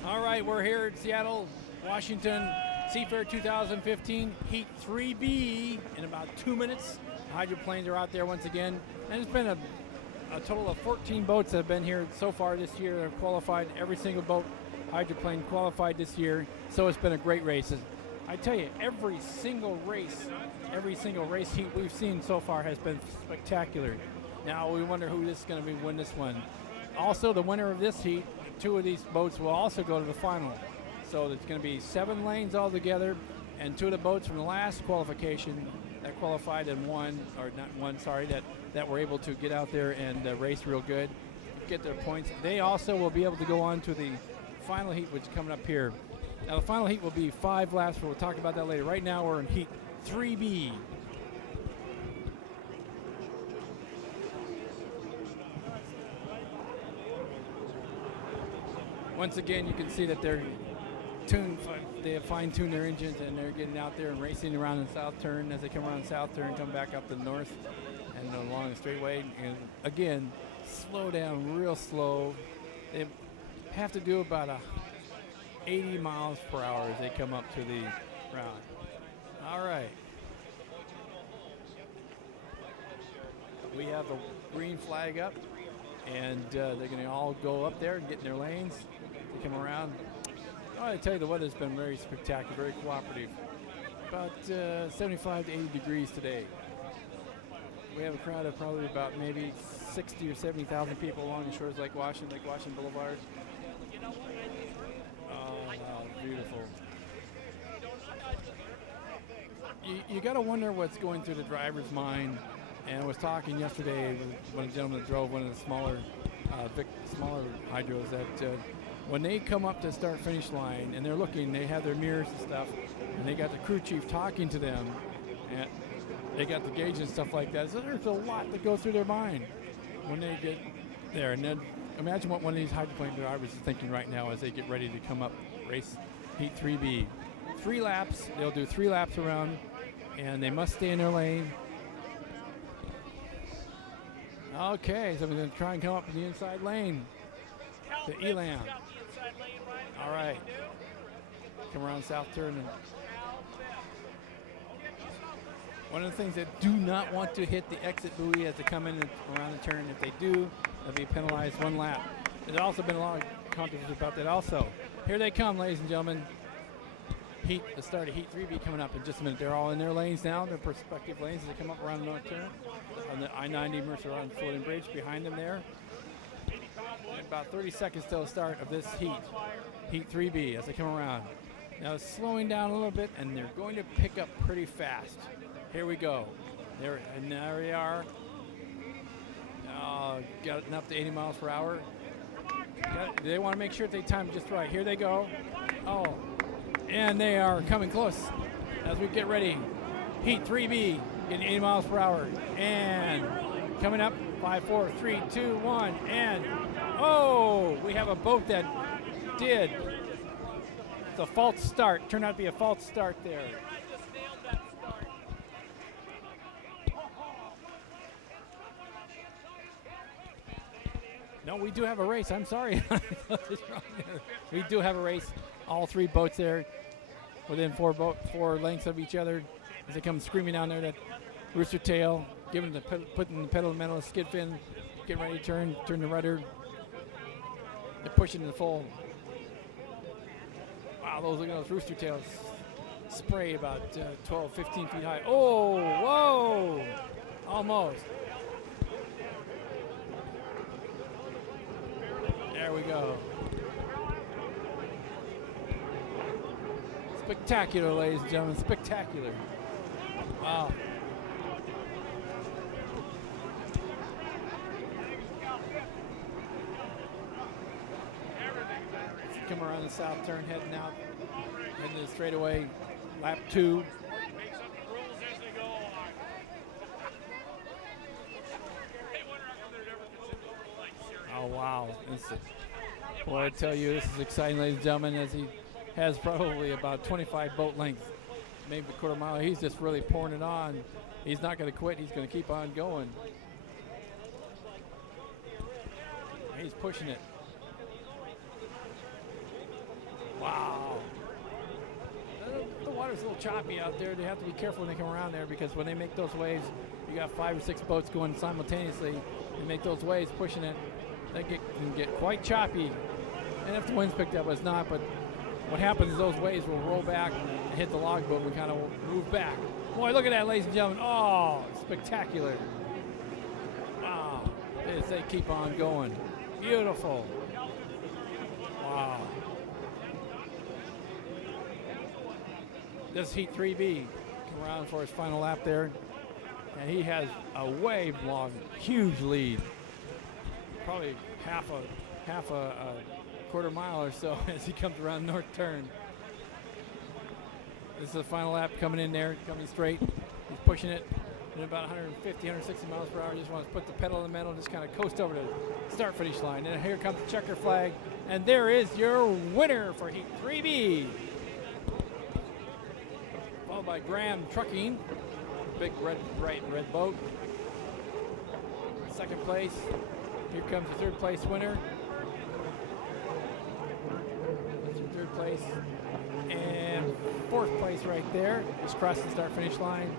All right, we're here at Seattle, Washington, Seafair 2015, Heat 3B in about 2 minutes. Hydroplanes are out there once again, and it's been a a total of 14 boats have been here so far this year. They've qualified. Every single boat, Hydroplane, qualified this year. So it's been a great race. I tell you, every single race heat we've seen so far has been spectacular. Now we wonder who this is going to win this one. Also, the winner of this heat, 2 of these boats will also go to the final. So there's going to be 7 lanes altogether, and 2 of the boats from the last qualification that qualified and won, or not won, sorry, that were able to get out there and race real good, get their points. They also will be able to go on to the final heat, which is coming up here. Now the final heat will be 5 laps, but we'll talk about that later. Right now we're in heat 3B. Once again, you can see that they have fine-tuned their engines, and they're getting out there and racing around the south turn. As they come around the south turn, come back up the north and along the straightaway. And again, slow down real slow. They have to do about 80 miles per hour as they come up to the round. All right. We have a green flag up, and they're going to all go up there and get in their lanes. They come around. I tell you, the weather's been very spectacular, very cooperative. About 75 to 80 degrees today. We have a crowd of probably about maybe 60 or 70,000 people along the shores of Lake Washington Boulevard. Oh, wow, beautiful. You got to wonder what's going through the driver's mind. And I was talking yesterday with one gentleman that drove one of the smaller hydros that when they come up to start finish line and they're looking, they have their mirrors and stuff, and they got the crew chief talking to them, and they got the gauge and stuff like that. So there's a lot that goes through their mind when they get there. And then imagine what one of these hydroplane drivers is thinking right now as they get ready to come up race heat 3B. 3 laps. They'll do 3 laps around, and they must stay in their lane. Okay, so we're going to try and come up in the inside lane to Elam. All right. Come around south turn. And one of the things that do not want to hit the exit buoy as they come in and around the turn. If they do, they'll be penalized 1 lap. There's also been a lot of controversy about that also. Here they come, ladies and gentlemen. The start of Heat 3B coming up in just a minute. They're all in their lanes now, their respective lanes as they come up around the north turn. On the I-90 Mercer Island Floating Bridge behind them there. And about 30 seconds till the start of this Heat 3B as they come around. Now it's slowing down a little bit, and they're going to pick up pretty fast. Here we go. There they are. Getting up to 80 miles per hour. They want to make sure they time it just right. Here they go. Oh, and they are coming close as we get ready. Heat 3B getting 80 miles per hour. And coming up, 5, 4, 3, 2, 1. And, oh, we have a boat that did. It's a false start. Turned out to be a false start there. No, we do have a race. I'm sorry. We do have a race. All 3 boats there within 4 lengths of each other as they come screaming down there. That rooster tail, putting the pedal in the middle, skid fin, getting ready to turn the rudder. They're pushing the full. Wow, look at those rooster tails spray about 12, 15 feet high. Oh, whoa, almost. There we go. Spectacular, ladies and gentlemen, spectacular. Wow. Come around the south turn, heading out, heading to the straightaway, lap 2. Oh, wow. Boy, I tell you, this is exciting, ladies and gentlemen, as he has probably about 25 boat lengths, maybe a quarter mile. He's just really pouring it on. He's not going to quit. He's going to keep on going. He's pushing it. Wow. The water's a little choppy out there. They have to be careful when they come around there because when they make those waves, you got 5 or 6 boats going simultaneously. They make those waves, pushing it. They can get quite choppy. And if the wind's picked up, it's not. But what happens is those waves will roll back and hit the logboat and kind of move back. Boy, look at that, ladies and gentlemen. Oh, spectacular. Wow. They keep on going. Beautiful. Wow. This Heat 3B come around for his final lap there. And he has a way long, huge lead. Probably half a quarter mile or so as he comes around North Turn. This is the final lap coming in there, coming straight. He's pushing it at about 150, 160 miles per hour. He just wants to put the pedal in the metal and just kind of coast over to the start-finish line. And here comes the checker flag. And there is your winner for Heat 3B. Followed by Graham Trucking, big bright red boat. Second place. Here comes the third place winner. That's your third place. And fourth place right there. Just crossed the start finish line.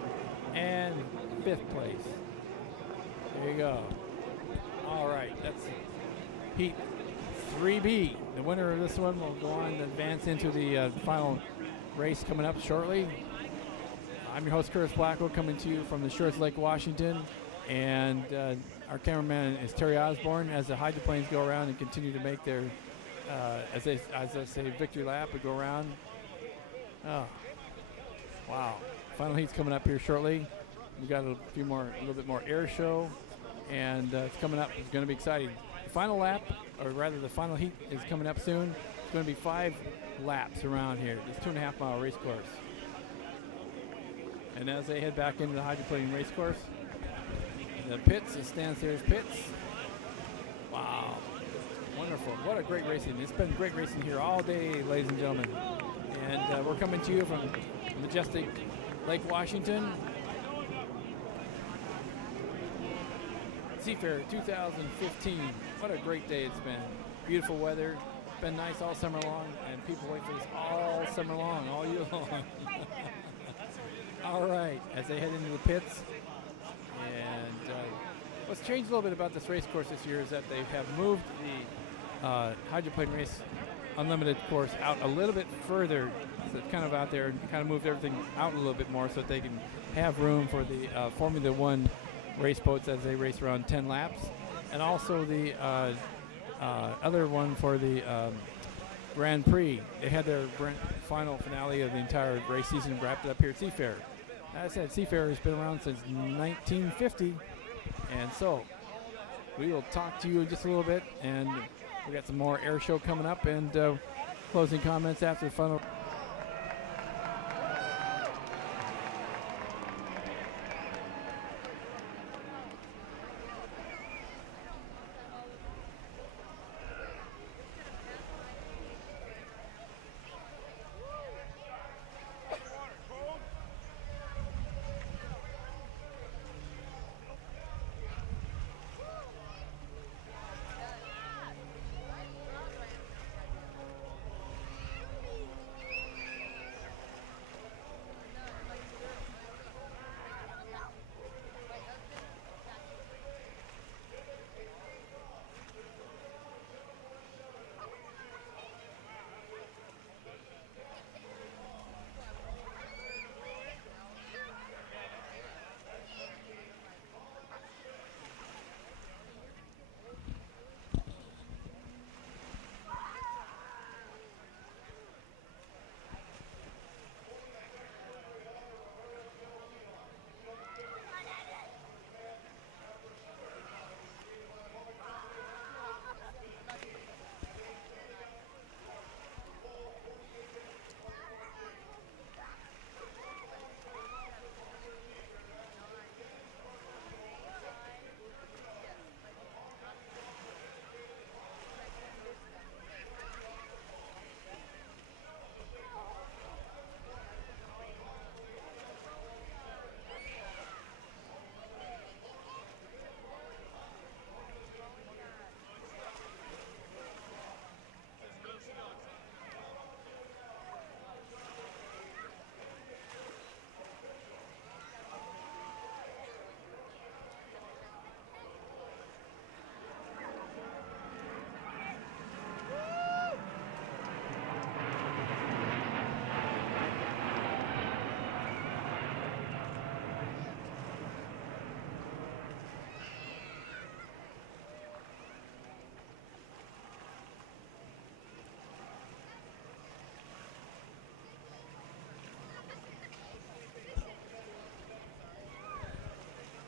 And fifth place. There you go. All right, that's Heat 3B. The winner of this one will go on to advance into the final race coming up shortly. I'm your host, Curtis Blackwell, coming to you from the shores of Lake Washington. And our cameraman is Terry Osborne as the hydroplanes go around and continue to make their, as I say, victory lap and go around. Oh, wow. Final heat's coming up here shortly. We've got a little bit more air show, and it's coming up. It's going to be exciting. The final lap, or rather the final heat is coming up soon. It's going to be 5 laps around here. This 2.5 mile race course. And as they head back into the hydroplane race course, the pits, the Stan Series pits. Wow. Wonderful. What a great racing. It's been great racing here all day, ladies and gentlemen. And we're coming to you from majestic Lake Washington. Seafair 2015. What a great day it's been. Beautiful weather. It's been nice all summer long, and people wait for this all summer long, all year long. All right, as they head into the pits. And what's changed a little bit about this race course this year is that they have moved the hydroplane race unlimited course out a little bit further. So it's kind of out there and kind of moved everything out a little bit more so that they can have room for the Formula One race boats as they race around 10 laps. And also the other one for the Grand Prix. They had their final finale of the entire race season wrapped up here at Seafair. As I said, Seafair has been around since 1950. And so we will talk to you in just a little bit. And we got some more air show coming up and closing comments after the final.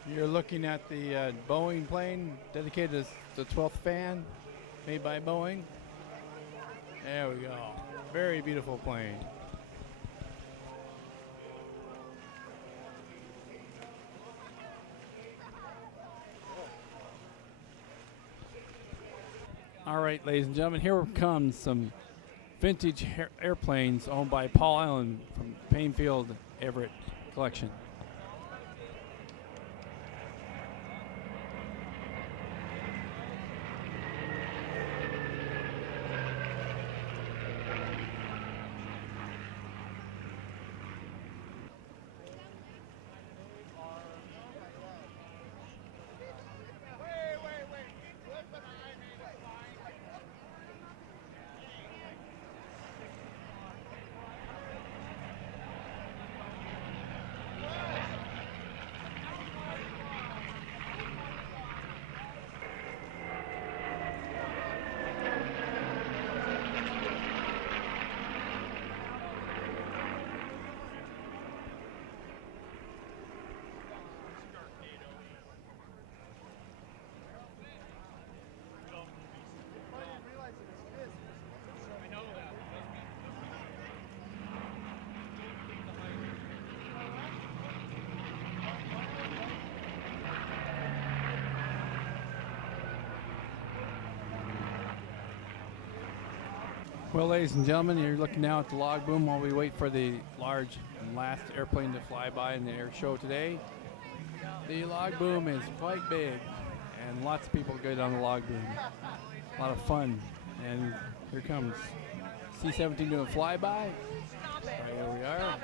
You're looking at the Boeing plane dedicated to the 12th fan, made by Boeing. There we go. Very beautiful plane. All right, ladies and gentlemen, here comes some vintage airplanes owned by Paul Allen from Painfield Everett Collection. Well, ladies and gentlemen, you're looking now at the log boom while we wait for the large and last airplane to fly by in the air show today. The log boom is quite big, and lots of people get on the log boom. A lot of fun. And here comes C-17 doing a flyby. Right, here we are.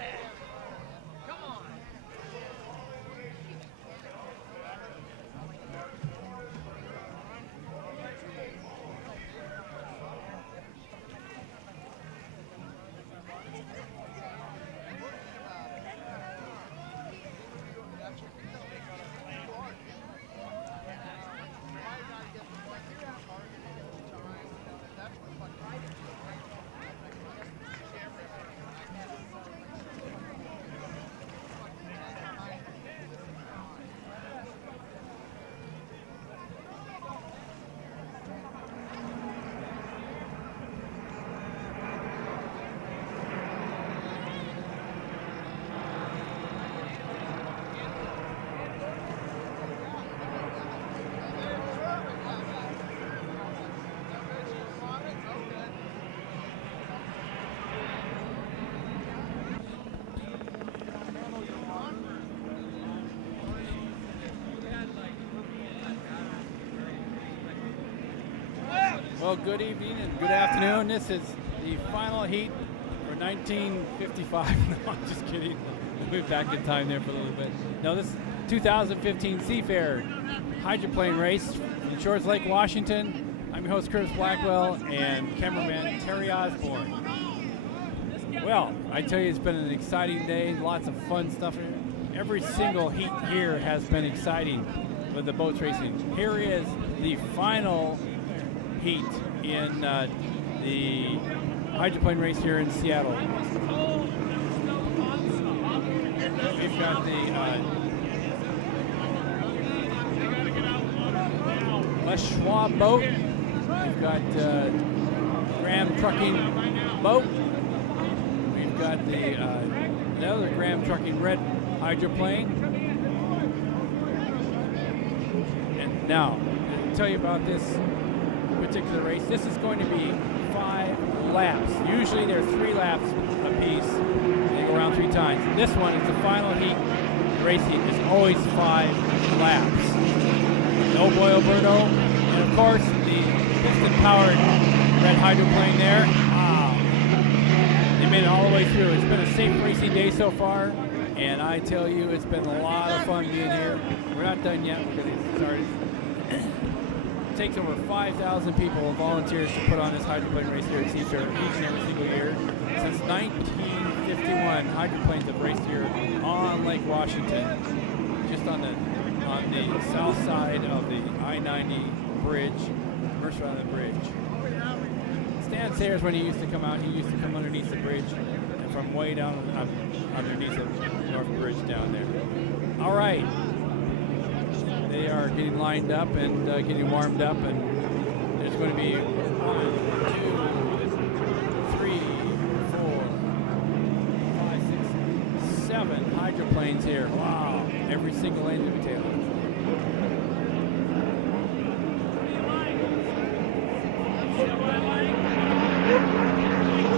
Well, good evening and good afternoon. This is the final heat for 1955. No, I'm just kidding. Move back in time there for a little bit. No, this is 2015 Seafair Hydroplane race in Shores Lake, Washington. I'm your host, Curtis Blackwell, and cameraman Terry Osborne. Well, I tell you, it's been an exciting day. Lots of fun stuff. Every single heat here has been exciting with the boats racing. Here is the final heat in the hydroplane race here in Seattle. We've got the Les Schwab boat. We've got Graham Trucking boat. We've got the other Graham Trucking red hydroplane. And now, I'll tell you about this particular race. This is going to be 5 laps. Usually they're 3 laps apiece. They go around 3 times. This one is the final heat. Racing is always 5 laps. No Boy Alberto. And of course, the piston-powered red hydroplane there. Wow. They made it all the way through. It's been a safe racing day so far. And I tell you, it's been a lot of fun being here. We're not done yet. We're going to get started. It takes over 5,000 people and volunteers to put on this hydroplane race here at Seafair each and every single year. Since 1951, hydroplanes have raced here on Lake Washington, just on the south side of the I-90 bridge, Mercer Island Bridge. Stan Sayers, when he used to come out, he used to come underneath the bridge and from way down underneath the North Bridge down there. All right. are getting lined up and getting warmed up, and there's going to be 1, 2, 3, 4, 5, 6, 7 hydroplanes here. Wow! Every single lane of the tail.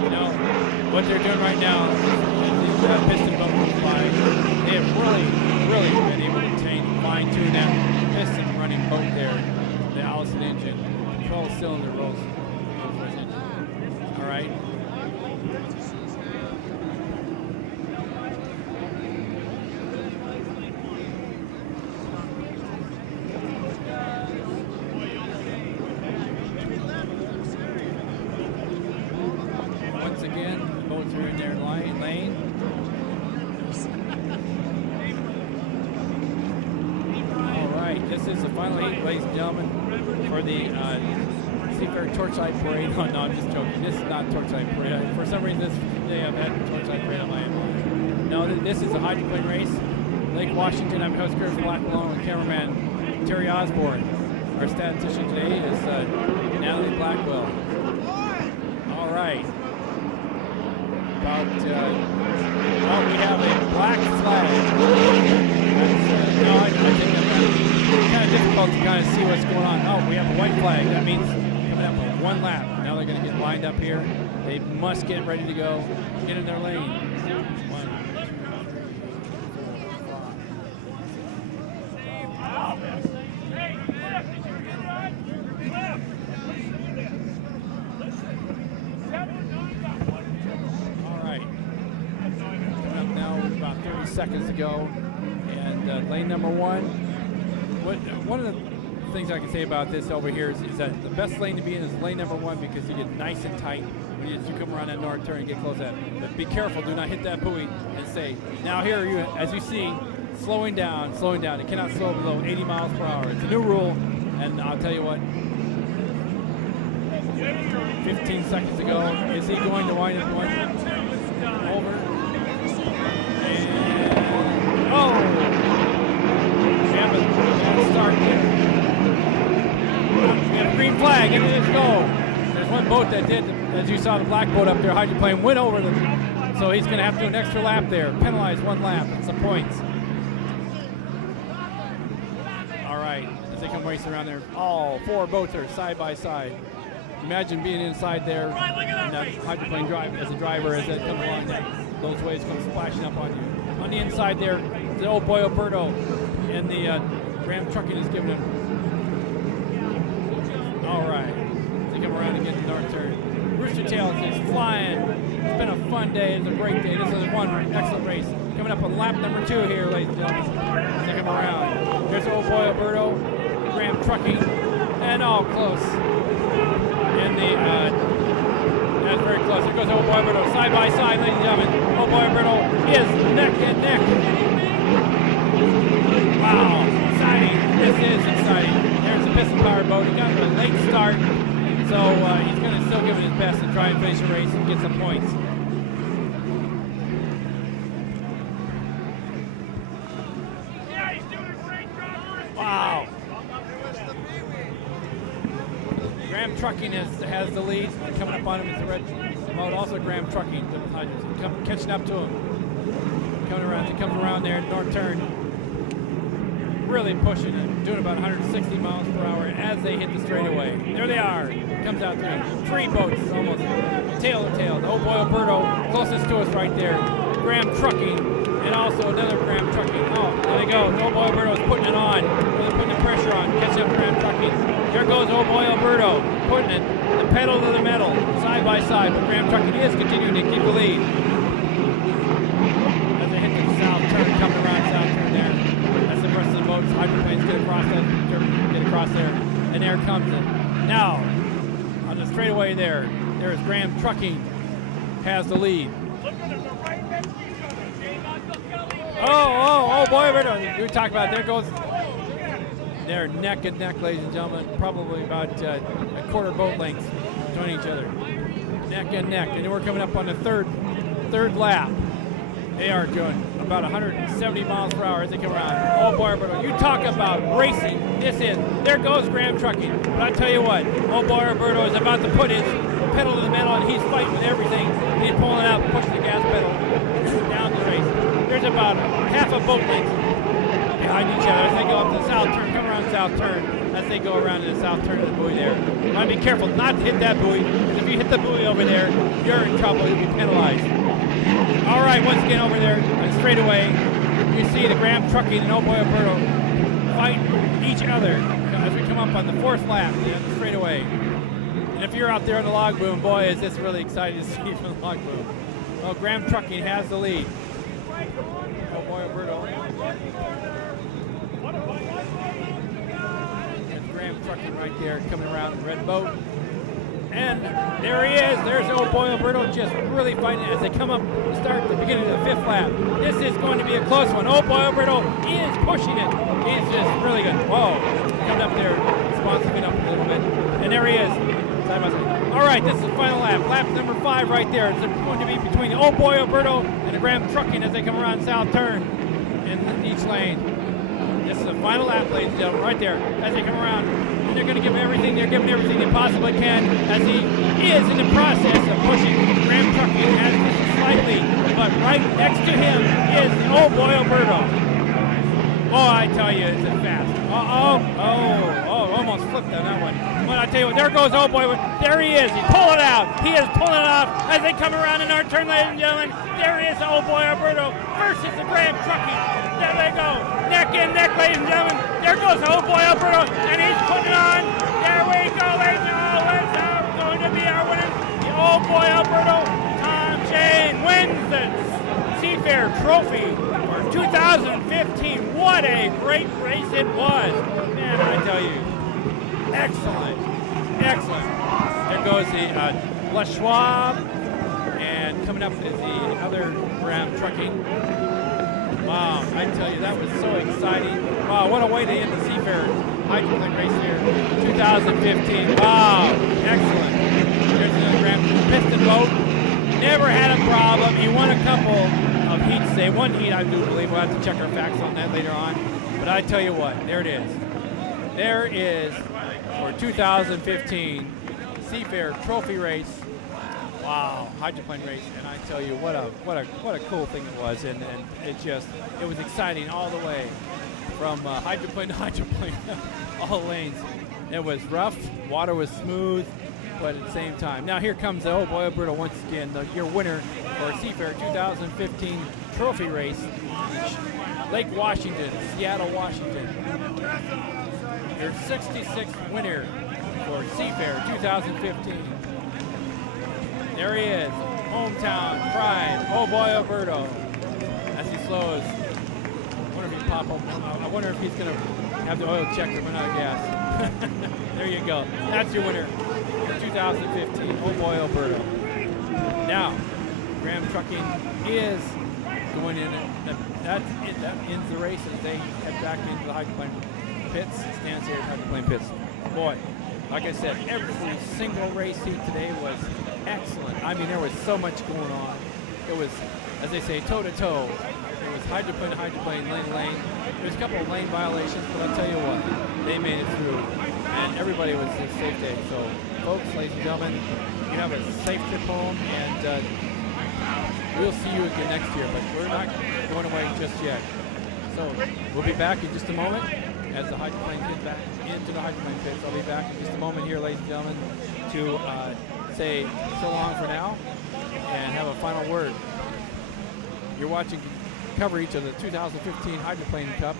You know what they're doing right now. These piston boat goes by. They have really been able to fine-tune that piston running boat there. The Allison engine, 12-cylinder Rolls-Royce engine. All right. Once again, the boats are in their lane. All right, this is the final heat, ladies and gentlemen, for the Seafair Torchlight Parade. Oh, no, I'm just joking. This is not Torchlight Parade. For some reason, they have had Torchlight Parade on my end. No, this is a hydroplane race. Lake Washington. I'm host Chris Black, along with cameraman Terry Osborne. Our statistician today is Natalie Blackwell. All right. About, well, we have a black flag. No, I think it's kind of difficult to kind of see what's going on. Oh, we have a white flag. That means coming up on 1 lap. Now they're going to get lined up here. They must get ready to go. Get in their lane. 1, 30 seconds to go, and lane number 1. One of the things I can say about this over here is that the best lane to be in is lane number 1, because you get nice and tight as you come around that north turn and get close to that. But be careful, do not hit that buoy and stay. Now here, as you see, slowing down. It cannot slow below 80 miles per hour. It's a new rule, and I'll tell you what, 15 seconds to go. Is he going to wind up going over? Oh! We have a start there. We have a green flag, and let's go. There's one boat that did, as you saw the black boat up there, hydroplane, went over them. So he's going to have to do an extra lap there. Penalize 1 lap. That's some points. All right. As they come racing around there, all 4 boats are side by side. Imagine being inside there, and that hydroplane drive as a driver as that comes along, those waves come splashing up on you. On the inside there, the old boy Alberto, and the Ram Trucking is giving him. All right, they come around and get the north turn. Rooster Tails is flying. It's been a fun day. It's a great day. This is one excellent race. Coming up on lap number 2 here, ladies and gentlemen. As they come around. There's old boy Alberto, Ram Trucking, and all close. And that's very close. There goes old boy Alberto, side by side, ladies and gentlemen. Old boy Alberto is neck and neck. Wow, exciting. This is exciting. There's a piston powered boat. He got a late start, so he's going to still give it his best to try and finish the race and get some points. Yeah, he's doing a great job. Wow. Graham Trucking has the lead. Coming up on him is the red boat. Also Graham Trucking catching up to him. Coming around, he comes around there, north turn. Really pushing it, doing about 160 miles per hour as they hit the straightaway. There they are. Comes out to him. 3 boats almost tail to tail. The old boy Alberto closest to us right there. Graham Trucking, and also another Graham Trucking. Oh, there they go. The old boy Alberto is putting it on. Really putting the pressure on. Catching up Graham Trucking. Here goes old boy Alberto, putting it, the pedal to the metal, side by side. But Graham Trucking is continuing to keep the lead. As they hit the south turn, coming around south turn there. As the rest of the boats, hydroplanes get across there. And there comes it. Now, on the straightaway there is Graham Trucking, has the lead. Oh, boy, we talk about it. There goes. They're neck and neck, ladies and gentlemen, probably about a quarter boat length between each other. Neck and neck. And then we're coming up on the third lap. They are doing a about 170 miles per hour as they come around. Oh boy, Roberto, you talk about racing. There goes Graham Trucking. But I tell you what, oh boy, Roberto is about to put his pedal to the metal, and he's fighting with everything. He's pulling out, pushing the gas pedal down the race. There's about half a boat length behind each other as they go up the south turn, come around the south turn as they go around to the south turn of the buoy there. You want to be careful not to hit that buoy, because if you hit the buoy over there, you're in trouble. You'll be penalized. All right, once again over there, straight away, you see the Graham Trucking and Oh Boy Alberto fight each other as we come up on the fourth lap on the straightaway. And if you're out there on the log boom, boy, is this really exciting to see from the log boom. Well, Graham Trucking has the lead. Oh boy, Alberto. There's Graham Trucking right there coming around the red boat. And there he is. There's Oh Boy Alberto just really fighting as they come up to start the beginning of the fifth lap. This is going to be a close one. Oh Boy Alberto is pushing it. He's just really good. Whoa. Coming up there, sponsoring up a little bit. And there he is. Side by side. All right, this is the final lap. Lap number 5 right there. It's going to be between Oh Boy Alberto and the Graham Trucking as they come around south turn in each lane. This is the final lap, ladies and gentlemen, right there as they come around. And they're going to give him everything. They're giving everything they possibly can as he is in the process of pushing Graham Trucking as slightly. But right next to him is Oh Boy Alberto. Oh, I tell you, it's a fast. Almost flipped on that one. But I tell you what, there goes Oh Boy. There he is. He's pulling it out. He is pulling it off as they come around in our turn, ladies and gentlemen. There is Oh Boy Alberto versus the Graham Trucking. There they go. Neck in neck, ladies and gentlemen. There goes Oh Boy Alberto, and he's putting it on. There we go, ladies and gentlemen. It's going to be our winner. The Oh Boy Alberto. Tom Shane wins the Seafair Trophy for 2015. What a great race it was. Man, I tell you. Excellent. Excellent. There goes the Les Schwab, and coming up is the other Graham Trucking. Wow, I tell you, that was so exciting. Wow, what a way to end the Seafair Hydroplane race here, 2015. Wow, excellent. There's the Graham piston boat. Never had a problem. He won a couple of heats today. One heat, I do believe. We'll have to check our facts on that later on. But I tell you what, there it is. There is for 2015 Seafair Trophy race. Wow, hydroplane race, and I tell you what a cool thing it was, and it was exciting all the way from hydroplane to hydroplane, all lanes. It was rough, water was smooth, but at the same time. Now here comes Oh Boy Alberto once again, your winner for Seafair 2015 Trophy race, Lake Washington, Seattle, Washington. Your 66th winner for Seafair 2015. There he is, hometown pride, Oh Boy Alberto, as he slows. I wonder if he's going to have the oil check to run out of gas. There you go. That's your winner for 2015, Oh Boy Alberto. Now, Graham Trucking is going in. That ends the race as they head back into the hydroplane pits. Stands here at hydroplane pits. Boy, like I said, every single race heat today was excellent. I mean, there was so much going on. It was, as they say, toe to toe. It was hydroplane to hydroplane, lane to lane. There's a couple of lane violations, but I'll tell you what, they made it through. And everybody was a safe day. So, folks, ladies and gentlemen, you have a safe trip home, and we'll see you again next year. But we're not going away just yet. So, we'll be back in just a moment as the hydroplane gets back into the hydroplane pits. I'll be back in just a moment here, ladies and gentlemen, to say so long for now and have a final word. You're watching coverage of the 2015 Hydroplane Cup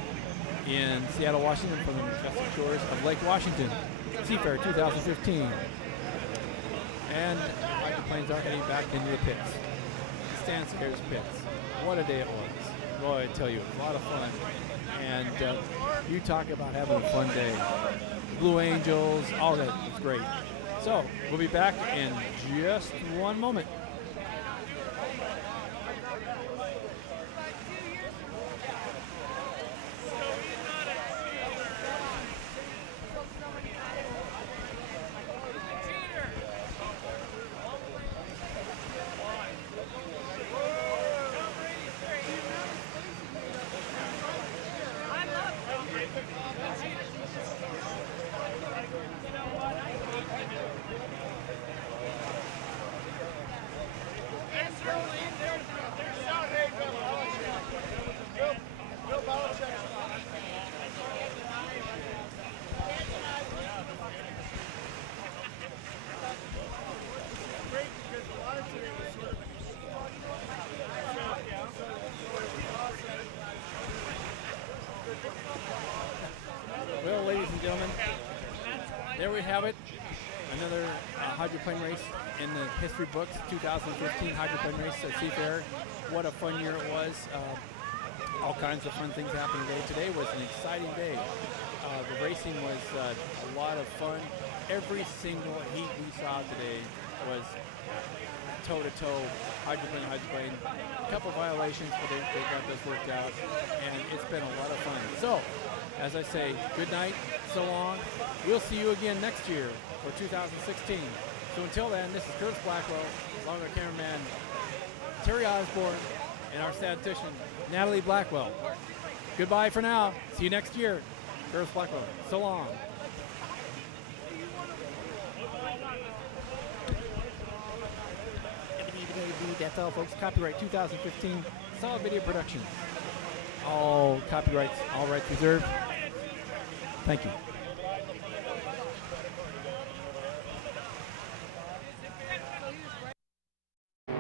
in Seattle, Washington, from the majestic shores of Lake Washington, Seafair 2015. And hydroplanes are heading back into the pits. Stanskares pits. What a day it was. Boy, I tell you, a lot of fun. And you talk about having a fun day. Blue Angels, all that was great. So, we'll be back in just one moment. Well, ladies and gentlemen, there we have it. Another hydroplane race in the history books, 2015 hydroplane race at Seafair. What a fun year it was. All kinds of fun things happened today. Today was an exciting day. The racing was a lot of fun. Every single heat we saw today was toe-to-toe, hydroplane. A couple violations, but they got this worked out, and it's been a lot of fun. So, as I say, good night, so long. We'll see you again next year for 2016. So until then, this is Curtis Blackwell, along with our cameraman Terry Osborne, and our statistician Natalie Blackwell. Goodbye for now. See you next year. Curtis Blackwell. So long. That's all, folks. Copyright 2015. Solid Video Production. All copyrights, all rights reserved. Thank you.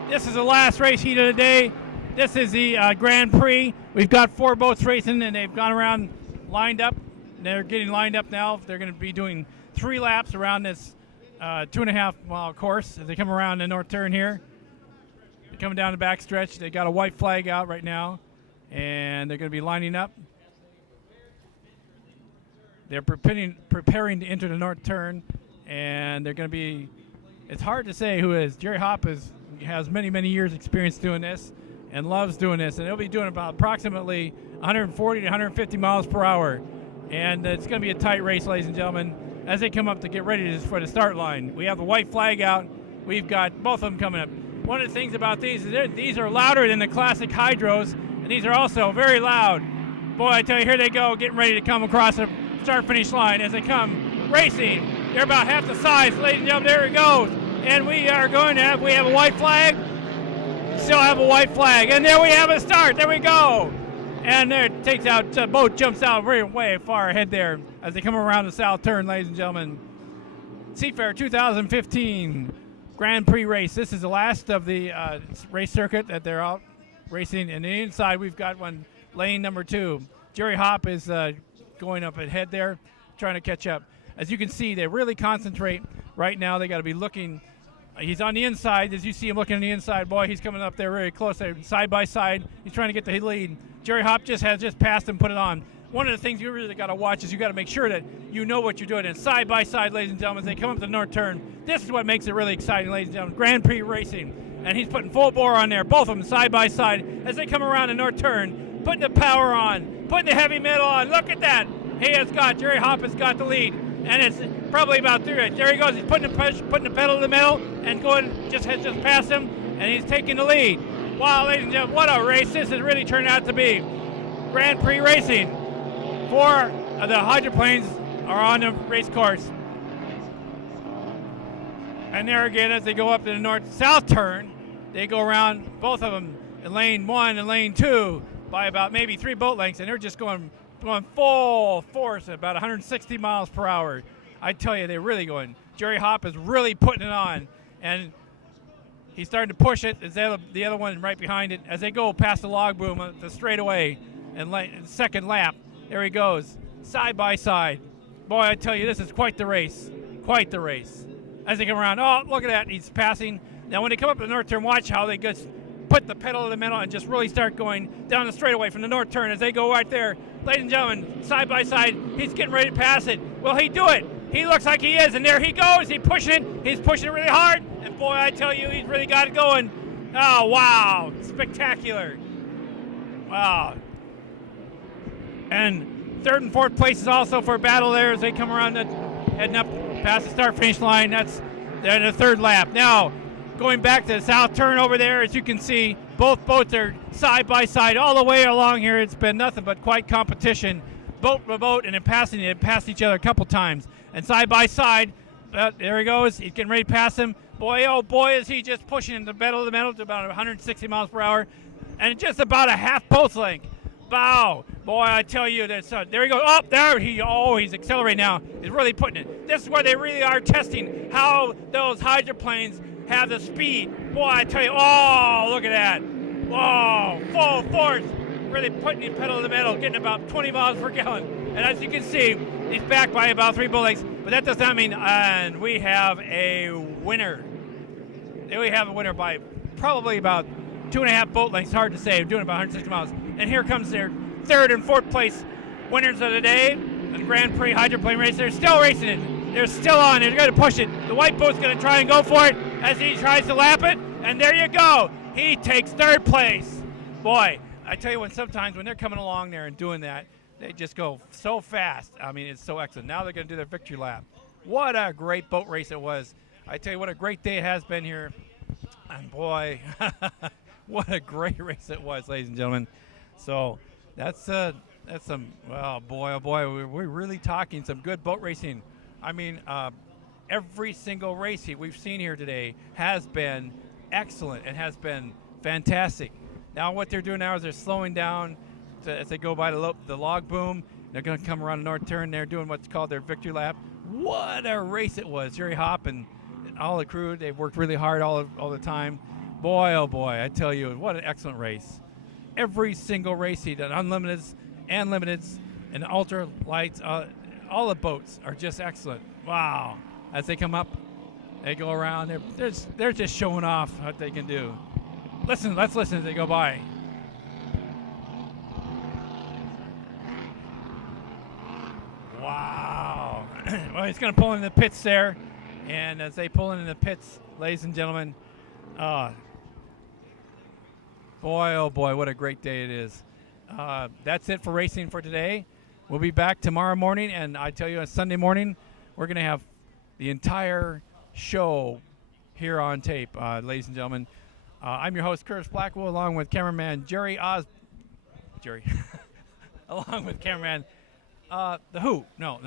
This is the last race heat of the day. This is the Grand Prix. We've got 4 boats racing, and they've gone around lined up. They're getting lined up now. They're going to be doing 3 laps around this 2.5 mile course as they come around the north turn here. They're coming down the back stretch. They got a white flag out right now, and they're going to be lining up. They're preparing to enter the north turn, and they're going to be, it's hard to say who is. Jerry Hopp has many years experience doing this and loves doing this, and they'll be doing about approximately 140 to 150 miles per hour. And it's going to be a tight race, ladies and gentlemen, as they come up to get ready for the start line. We have the white flag out. We've got both of them coming up. One of the things about these is these are louder than the classic hydros, and these are also very loud. Boy, I tell you, here they go, getting ready to come across the start-finish line as they come racing. They're about half the size, ladies and gentlemen. There it goes. And we have a white flag. Still have a white flag. And there we have a start. There we go. And there it takes out, boat jumps out way far ahead there as they come around the south turn, ladies and gentlemen. Seafair 2015 Grand Prix race. This is the last of the race circuit that they're out racing. And the inside, we've got one, lane number 2. Jerry Hopp is going up ahead there, trying to catch up. As you can see, they really concentrate right now. They got to be looking. He's on the inside. As you see him looking on the inside, boy, he's coming up there very close. They're side by side. He's trying to get the lead. Jerry Hopp has just passed him, put it on. One of the things you really got to watch is you got to make sure that you know what you're doing. And side by side, ladies and gentlemen, as they come up the north turn, this is what makes it really exciting, ladies and gentlemen. Grand Prix racing. And he's putting full bore on there, both of them side by side, as they come around the north turn, putting the power on, putting the heavy metal on. Look at that. Jerry Hopp has got the lead. And it's probably about through. There he goes. He's putting the pedal to the metal and has just passed him, and he's taking the lead. Wow, ladies and gentlemen, what a race this has really turned out to be. Grand Prix racing. 4 of the hydroplanes are on the race course. And there again, as they go up to the north-south turn, they go around both of them in lane 1 and lane 2 by about maybe 3 boat lengths, and they're just going full force at about 160 miles per hour. I tell you, they're really going. Jerry Hopp is really putting it on, and he's starting to push it. There's the other one right behind it as they go past the log boom at the straightaway and second lap. There he goes, side by side. Boy, I tell you, this is quite the race. Quite the race. As they come around, oh, look at that. He's passing. Now, when they come up to the north turn, watch how they just put the pedal to the metal and just really start going down the straightaway from the north turn as they go right there. Ladies and gentlemen, side by side, he's getting ready to pass it. Will he do it? He looks like he is, and there he goes. He's pushing it. He's pushing it really hard, and boy, I tell you, he's really got it going. Oh, wow. Spectacular. Wow. And 3rd and 4th places also for a battle there as they come around, heading up past the start-finish line. They're in the 3rd lap. Now, going back to the south turn over there, as you can see, both boats are side by side all the way along here. It's been nothing but quite competition, boat by boat, and then passed each other a couple times. And side by side, there he goes. He's getting ready to pass him. Boy, oh boy, is he just pushing the metal to about 160 miles per hour, and just about a half boat length. Wow, boy, I tell you, there he goes. Oh, there he's accelerating now. He's really putting it. This is where they really are testing how those hydroplanes have the speed. Boy, I tell you, oh, look at that. Whoa, full force. really putting the pedal to the metal, getting about 20 miles per gallon. And as you can see, he's back by about 3 boat lengths. But that does not mean, and we have a winner. We have a winner by probably about 2.5 boat lengths. Hard to say. Doing about 160 miles. And here comes their 3rd and 4th place winners of the day. The Grand Prix hydroplane race. They're still racing it. They're still on. They're going to push it. The white boat's going to try and go for it as he tries to lap it. And there you go. He takes 3rd place. Boy, I tell you, sometimes when they're coming along there and doing that, they just go so fast. I mean, it's so excellent. Now they're going to do their victory lap. What a great boat race it was. I tell you what, a great day it has been here. And boy, what a great race it was, ladies and gentlemen. So that's some, well, boy, oh boy, we're really talking some good boat racing. I mean, every single race we've seen here today has been excellent and has been fantastic. Now what they're doing now is they're slowing down as they go by the log boom. They're going to come around the north turn. They're doing what's called their victory lap. What a race it was. Jerry Hopp and all the crew, they've worked really hard all the time. Boy, oh boy, I tell you, what an excellent race. Every single race he did, unlimiteds and limiteds and ultra lights, all the boats are just excellent. Wow. As they come up, they go around. They're just showing off what they can do. Let's listen as they go by. Wow. Well, he's going to pull in the pits there. And as they pull in the pits, ladies and gentlemen, boy, oh boy, what a great day it is. That's it for racing for today. We'll be back tomorrow morning, and I tell you, on Sunday morning, we're going to have the entire show here on tape, ladies and gentlemen. I'm your host, Curtis Blackwell, along with cameraman Jerry, along with cameraman, the Who? No.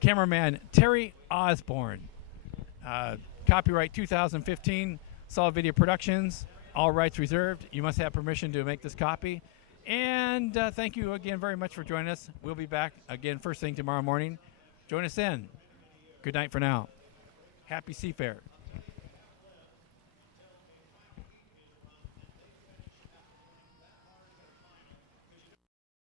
Cameraman Terry Osborne. Copyright 2015, Solid Video Productions. All rights reserved. You must have permission to make this copy. And thank you again very much for joining us. We'll be back again first thing tomorrow morning. Join us then. Good night for now. Happy Seafair.